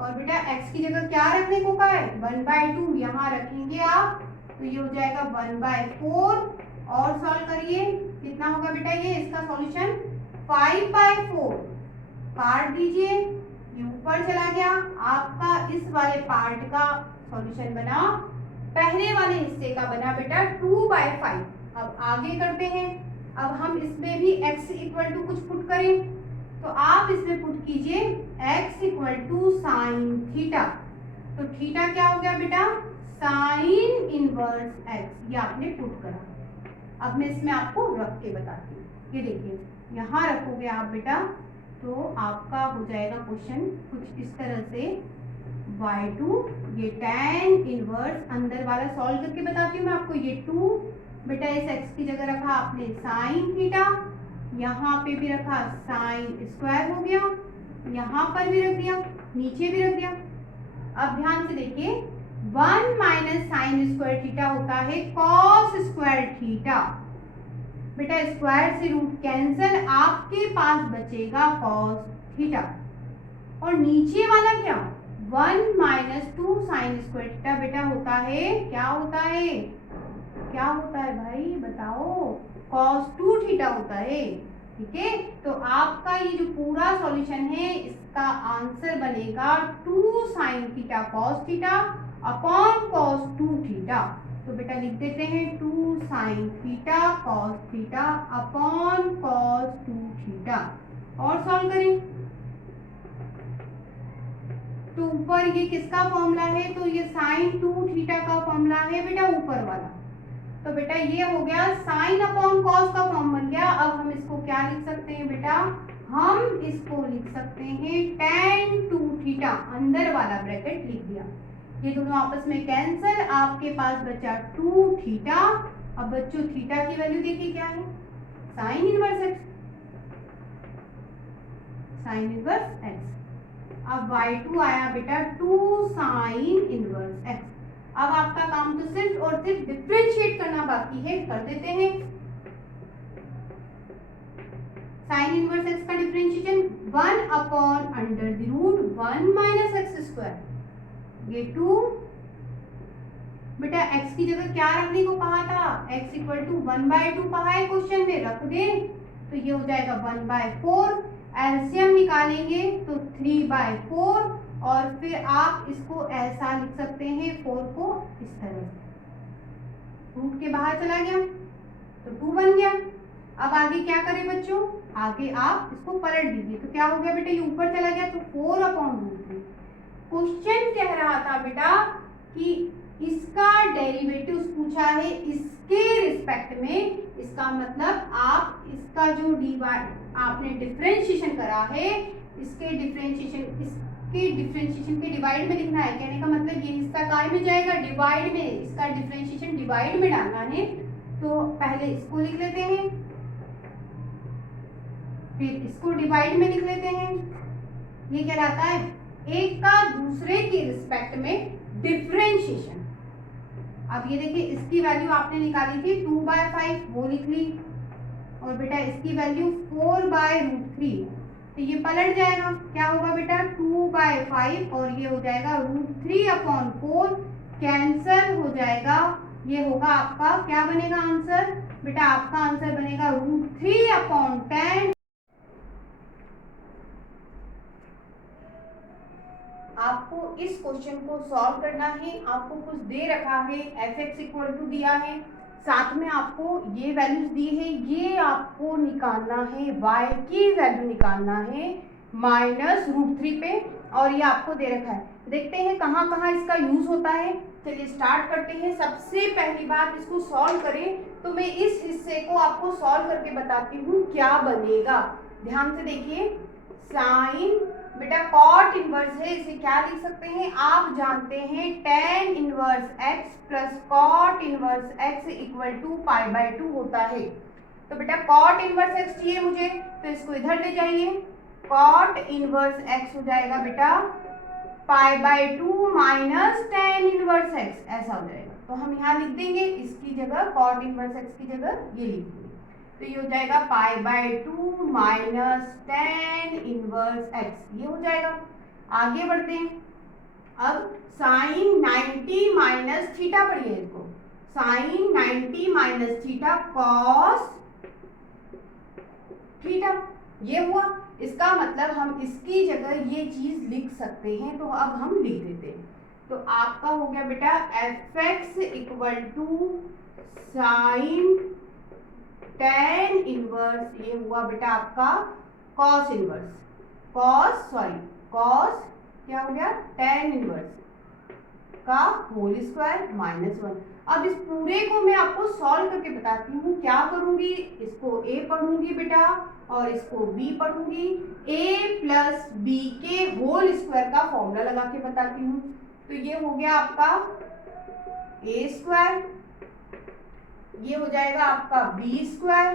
और बेटा x की जगह क्या रखने को कहा है 1/2, यहाँ रखेंगे आप तो ये हो जाएगा 1/4, और सॉल्व करिए कितना होगा बेटा, ये इसका सॉल्यूशन 5/4, काट दीजिए, ये ऊपर चला गया, आपका इस वाले पार्ट का सॉल्यूशन बना, पहले वाले हिस्से का बना बेटा 2/5। अब आगे करते हैं, अब हम इसमें भी x इक्वल टू कुछ पुट करें, तो आप इसमें पुट कीजिए x equal to sine theta, तो थीटा क्या हो गया बेटा साइन इनवर्स x, ये आपने पुट करा। अब मैं इसमें आपको रख के बताती हूँ, ये देखिए यहाँ रखोगे आप बेटा तो आपका हो जाएगा क्वेश्चन कुछ इस तरह से y2, ये tan इनवर्स अंदर वाला सॉल्व करके बताती हूँ मैं आपको, ये 2 बेटा इस x की जगह रखा आपने साइन थीटा, यहाँ पे भी रखा साइन स्क्वायर हो गया, यहाँ पर भी रख दिया, नीचे भी रख दिया। अब ध्यान से देखिए 1 माइनस साइन स्क्वायर थीटा होता है कॉस स्क्वायर थीटा, बेटा स्क्वायर से रूट कैंसिल, आपके पास बचेगा कॉस थीटा, और नीचे वाला क्या 1 माइनस 2 साइन स्क्वायर थीटा बेटा होता है, क्या होता है, क्या होता है भाई बताओ, cos 2 थीटा होता है, ठीक है। तो आपका ये जो पूरा सॉल्यूशन है इसका आंसर बनेगा 2 sine theta cos theta upon cos 2 theta. तो बेटा लिख देते हैं 2 sine theta cos theta upon cos 2 theta, और सॉल्व करें तो ऊपर ये किसका फॉर्मूला है, तो ये साइन 2 थीटा का फॉर्मूला है बेटा ऊपर वाला, तो बेटा ये हो गया साइन अपॉन कॉस का फॉर्म बन गया। अब हम इसको क्या लिख सकते हैं बेटा, हम इसको लिख सकते हैं tan 2 थीटा, अंदर वाला ब्रैकेट लिख दिया, ये दोनों आपस में कैंसिल, आपके पास बचा 2 थीटा। अब बच्चों थीटा की वैल्यू देखिए क्या है sign inverse x, sign inverse x। अब y2 आया बेटा 2 साइन इनवर्स x। अब आपका काम तो सिर्फ और सिर्फ डिफरेंशिएट करना बाकी है, कर देते हैं। साइन इनवर्स x का differentiation 1 upon under the root 1 minus x square, ये 2 बेटा x की जगह क्या रखने को कहा था, x इक्वल टू 1/2 कहा है क्वेश्चन में, रख दे तो ये हो जाएगा 1/4, एलसीएम निकालेंगे तो 3/4, और फिर आप इसको ऐसा लिख सकते हैं 4 को इस तरह से, रूट के बाहर चला गया तो 2 बन गया। अब आगे क्या करें बच्चों, आगे आप इसको पलट दीजिए तो क्या हो गया बेटा, ये ऊपर चला गया तो 4/√3। क्वेश्चन कह रहा था बेटा कि इसका डेरिवेटिव पूछा है इसके रिस्पेक्ट में, इसका मतलब आप इसका जो dy आपने डिफरेंशिएशन करा है, इसके डिफरेंशिएशन आपके डिफरेंशिएशन के डिवाइड में लिखना है। कहने का मतलब ये हिस्सा काय में जाएगा, डिवाइड में, इसका डिफरेंशिएशन डिवाइड में डालना है। तो पहले इसको लिख लेते हैं, फिर इसको डिवाइड में लिख लेते हैं। ये कहलाता है एक का दूसरे के रिस्पेक्ट में डिफरेंशिएशन। अब ये देखिए, इसकी वैल्यू आपने निकाली थी 2/5, वो लिख ली, और बेटा इसकी वैल्यू 4/√3, तो ये पलट जाएगा, क्या होगा बेटा 2/5 और ये हो जाएगा √3/4, कैंसल हो जाएगा। ये होगा आपका, क्या बनेगा आंसर बेटा, आपका आंसर बनेगा √3/10। आपको इस क्वेश्चन को सॉल्व करना है। आपको कुछ दे रखा है, fx इक्वल टू दिया है, साथ में आपको ये वैल्यूज दी है, ये आपको निकालना है, y की वैल्यू निकालना है -√3 पे, और ये आपको दे रखा है। देखते हैं कहाँ कहाँ इसका यूज होता है। चलिए स्टार्ट करते हैं। सबसे पहली बात, इसको सॉल्व करें तो मैं इस हिस्से को आपको सॉल्व करके बताती हूँ क्या बनेगा। ध्यान से देखिए, साइन बेटा कॉट इनवर्स है, इसे क्या लिख सकते हैं, आप जानते हैं tan inverse x plus cot inverse x equal to π/2 होता है। तो बेटा कॉट इनवर्स x चाहिए मुझे, तो इसको इधर ले जाइए, कॉट इनवर्स x हो जाएगा बेटा π/2 माइनस tan इनवर्स x, ऐसा हो जाएगा। तो हम यहाँ लिख देंगे, इसकी जगह कॉट इनवर्स x की जगह ये लिख देंगे, तो ये हो जाएगा π/2 माइनस tan इनवर्स x, ये हो जाएगा। आगे बढ़ते हैं। अब साइन 90 माइनस थीटा पढ़िए इसको, sine 90 minus theta cos theta, ये हुआ। इसका मतलब हम इसकी जगह ये चीज लिख सकते हैं, तो अब हम लिख देते हैं। तो आपका हो गया बेटा fx equal to sine tan inverse, ये हुआ बेटा आपका cos इनवर्स, cos क्या हो गया tan इनवर्स का होल स्क्वायर -1। अब इस पूरे को मैं आपको सॉल्व करके बताती हूँ। क्या करूंगी, इसको a पढ़ूंगी बेटा और इसको b पढ़ूंगी, a प्लस b के होल स्क्वायर का फॉर्मूला लगा के बताती हूँ। तो ये हो गया आपका a स्क्वायर, ये हो जाएगा आपका b स्क्वायर,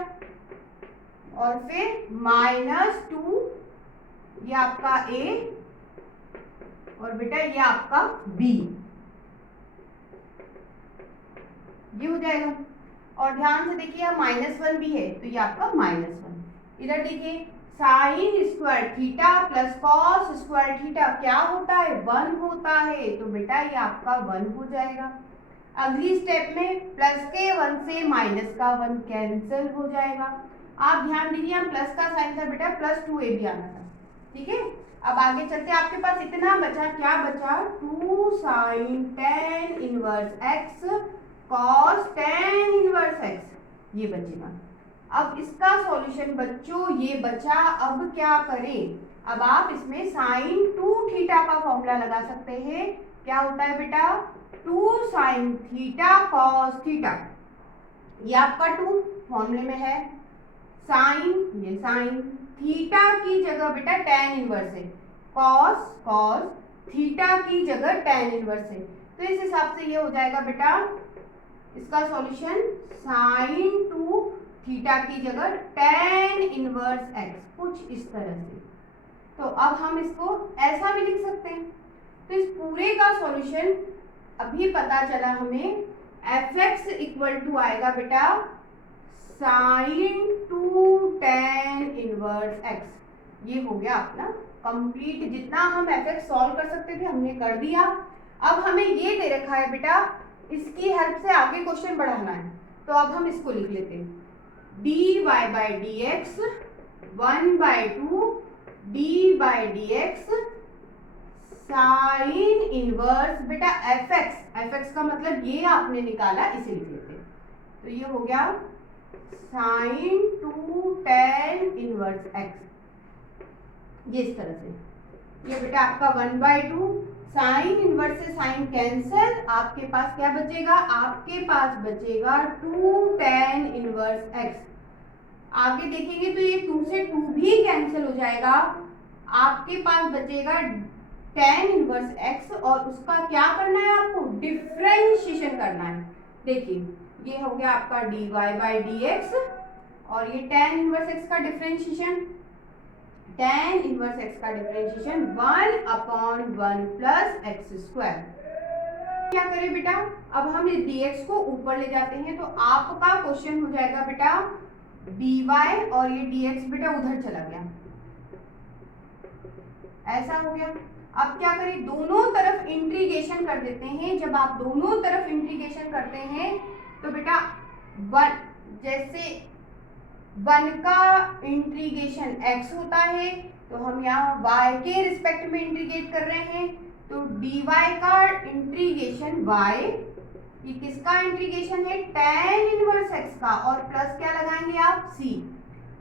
और फिर -2 ये आपका a, और बेटा ये आपका b, ये हो जाएगा। और ध्यान से देखिए यहाँ -1 भी है, तो ये आपका -1। इधर देखिए sine square theta plus cos square theta क्या होता है, 1 होता है, तो बेटा ये आपका 1 हो जाएगा। अगली स्टेप में प्लस के 1 से माइनस का 1 कैंसिल हो जाएगा। आप ध्यान दीजिए, यहाँ प्लस का साइन था बेटा, +2a भी आना था, ठीक है। अब आगे चलते, आपके पास इतना बचा, क्या बचा, 2 sine tan inverse x cos tan inverse x, ये बचेगा। अब इसका सॉल्यूशन बच्चों ये बचा। अब क्या करें, अब आप इसमें साइन 2 थीटा का फॉर्मूला लगा सकते हैं। क्या होता है बेटा, 2 साइन थीटा कॉस थीटा, ये आपका 2 फॉर्मूले में है। साइन, ये साइन, थीटा की जगह बेटा tan इनवर्स है, कॉस थीटा की जगह tan इनवर्स है। तो इस हिसाब से ये हो जाएगा बेटा इसका सॉल्यूशन साइन 2 थीटा की जगह tan इनवर्स x, कुछ इस तरह से। तो अब हम इसको ऐसा भी लिख सकते हैं। तो इस पूरे का सॉल्यूशन अभी पता चला हमें, fx इक्वल टू आएगा बेटा साइन 2 tan इनवर्स x। ये हो गया अपना कंप्लीट। जितना हम fx सॉल्व कर सकते थे हमने कर दिया। अब हमें ये दे रखा है बेटा, इसकी हेल्प से आगे क्वेश्चन बढ़ाना है, तो अब हम इसको लिख लेते हैं, dy/dx 1/2 d/dx साइन इनवर्स बेटा fx का मतलब ये आपने निकाला, इसे लिख लेते हैं। तो ये हो गया साइन 2 tan इनवर्स x, ये इस तरह से। ये बेटा आपका 1/2, साइन इनवर्स से साइन कैंसिल, आपके पास क्या बचेगा, आपके पास बचेगा 2 tan इनवर्स x। आगे देखेंगे तो ये 2 से 2 भी कैंसिल हो जाएगा, आपके पास बचेगा tan इनवर्स x और उसका क्या करना है आपको, डिफरेंशिएशन करना है। देखिए ये हो गया आपका dy बाई dx और ये tan इनवर्स x का डिफरेंशिएशन, tan इनवर्स x का डिफरेंशिएशन 1/1 प्लस एक्स स्क्वायर। क्या करें बेटा, अब हम इस dx को ऊपर ले जाते हैं तो आपका क्वेश्चन हो जाएगा बेटा dy और ये dx बेटा उधर चला गया, ऐसा हो गया। अब क्या करें, दोनों तरफ इंटीग्रेशन कर देते हैं। जब आप दोनों तरफ इंटीग्रेशन करते हैं तो बेटा वन, जैसे वन का इंटीग्रेशन x होता है तो हम यहाँ y के रिस्पेक्ट में इंटीग्रेट कर रहे हैं, तो dy का इंटीग्रेशन y, ये किसका इंटीग्रेशन है, tan इनवर्स x का, और प्लस क्या लगाएंगे आप c।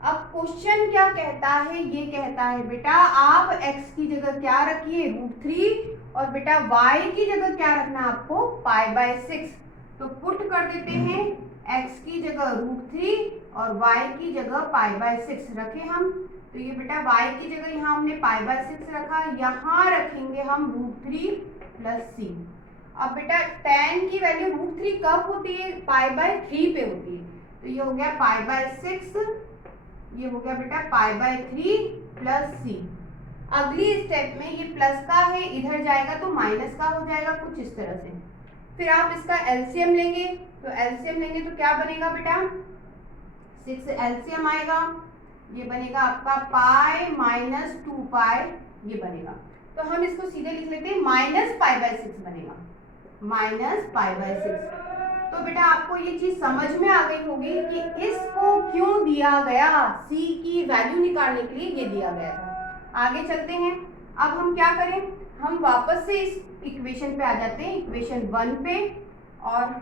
अब क्वेश्चन क्या कहता है, ये कहता है बेटा आप x की जगह क्या रखिए, √3 और बेटा y की जगह क्या रखना आपको, π/6। तो पुट कर देते हैं x की जगह √3 और y की जगह π/6 रखे हम। तो ये बेटा y की जगह यहाँ हमने π/6 रखा, यहाँ रखेंगे हम √3 प्लस c। अब बेटा tan की वैल्यू √3 कब होती है, π/3 पे होती है, तो ये हो गया π/6, ये हो गया बेटा π/3 प्लस c। अगली स्टेप में ये प्लस का है, इधर जाएगा तो माइनस का हो जाएगा कुछ इस तरह से। फिर आप इसका एलसीएम लेंगे, तो एलसीएम लेंगे तो क्या बनेगा बेटा, 6 एलसीएम आएगा, ये बनेगा आपका पाई माइनस 2 ये बनेगा। तो हम इसको सीधे लिख लेते हैं, -π/6 बनेगा, -π/6। तो बेटा आपको ये चीज समझ में आ गई होगी कि इसको क्यों दिया गया, c की वैल्यू निकालने के लिए ये दिया गया था। आगे चलते हैं, अब हम क्या करें, हम वापस से इस इक्वेशन पे आ जाते हैं, इक्वेशन 1 पे, और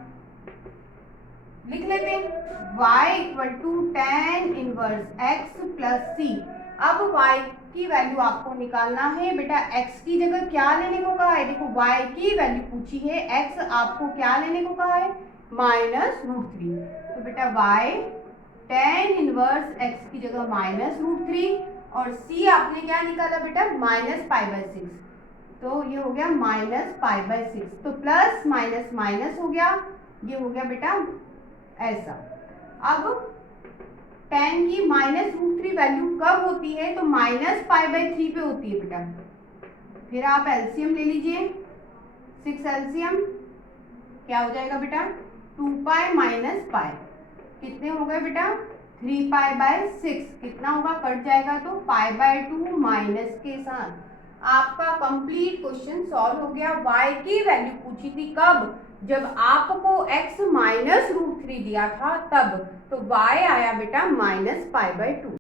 लिख लेते हैं y = tan inverse x plus c। अब y की वैल्यू आपको निकालना है, बेटा x की जगह क्या लेने को कहा है, देखो y की वैल्यू पूछी है, x आपको क्या लेने को कहा है, -√3। तो बेटा y tan इनवर्स x की जगह -√3 और c आपने क्या निकाला बेटा, -π/6। तो ये हो गया -π/6, तो प्लस माइनस माइनस हो गया, ये हो गया बेटा ऐसा। अब tan की -√3 वैल्यू कब होती है, तो -π/3 पे होती है बेटा। फिर आप एलसीएम ले लीजिए, 6 एलसीएम क्या हो जाएगा बेटा, 2π माइनस π, कितने हो गए बेटा, 3π/6, कितना होगा, कट जाएगा तो π/2 माइनस के साथ आपका कंप्लीट क्वेश्चन सॉल्व हो गया। y की वैल्यू पूछी थी कब, जब आपको x -√3 दिया था तब, तो y आया बेटा -π/2।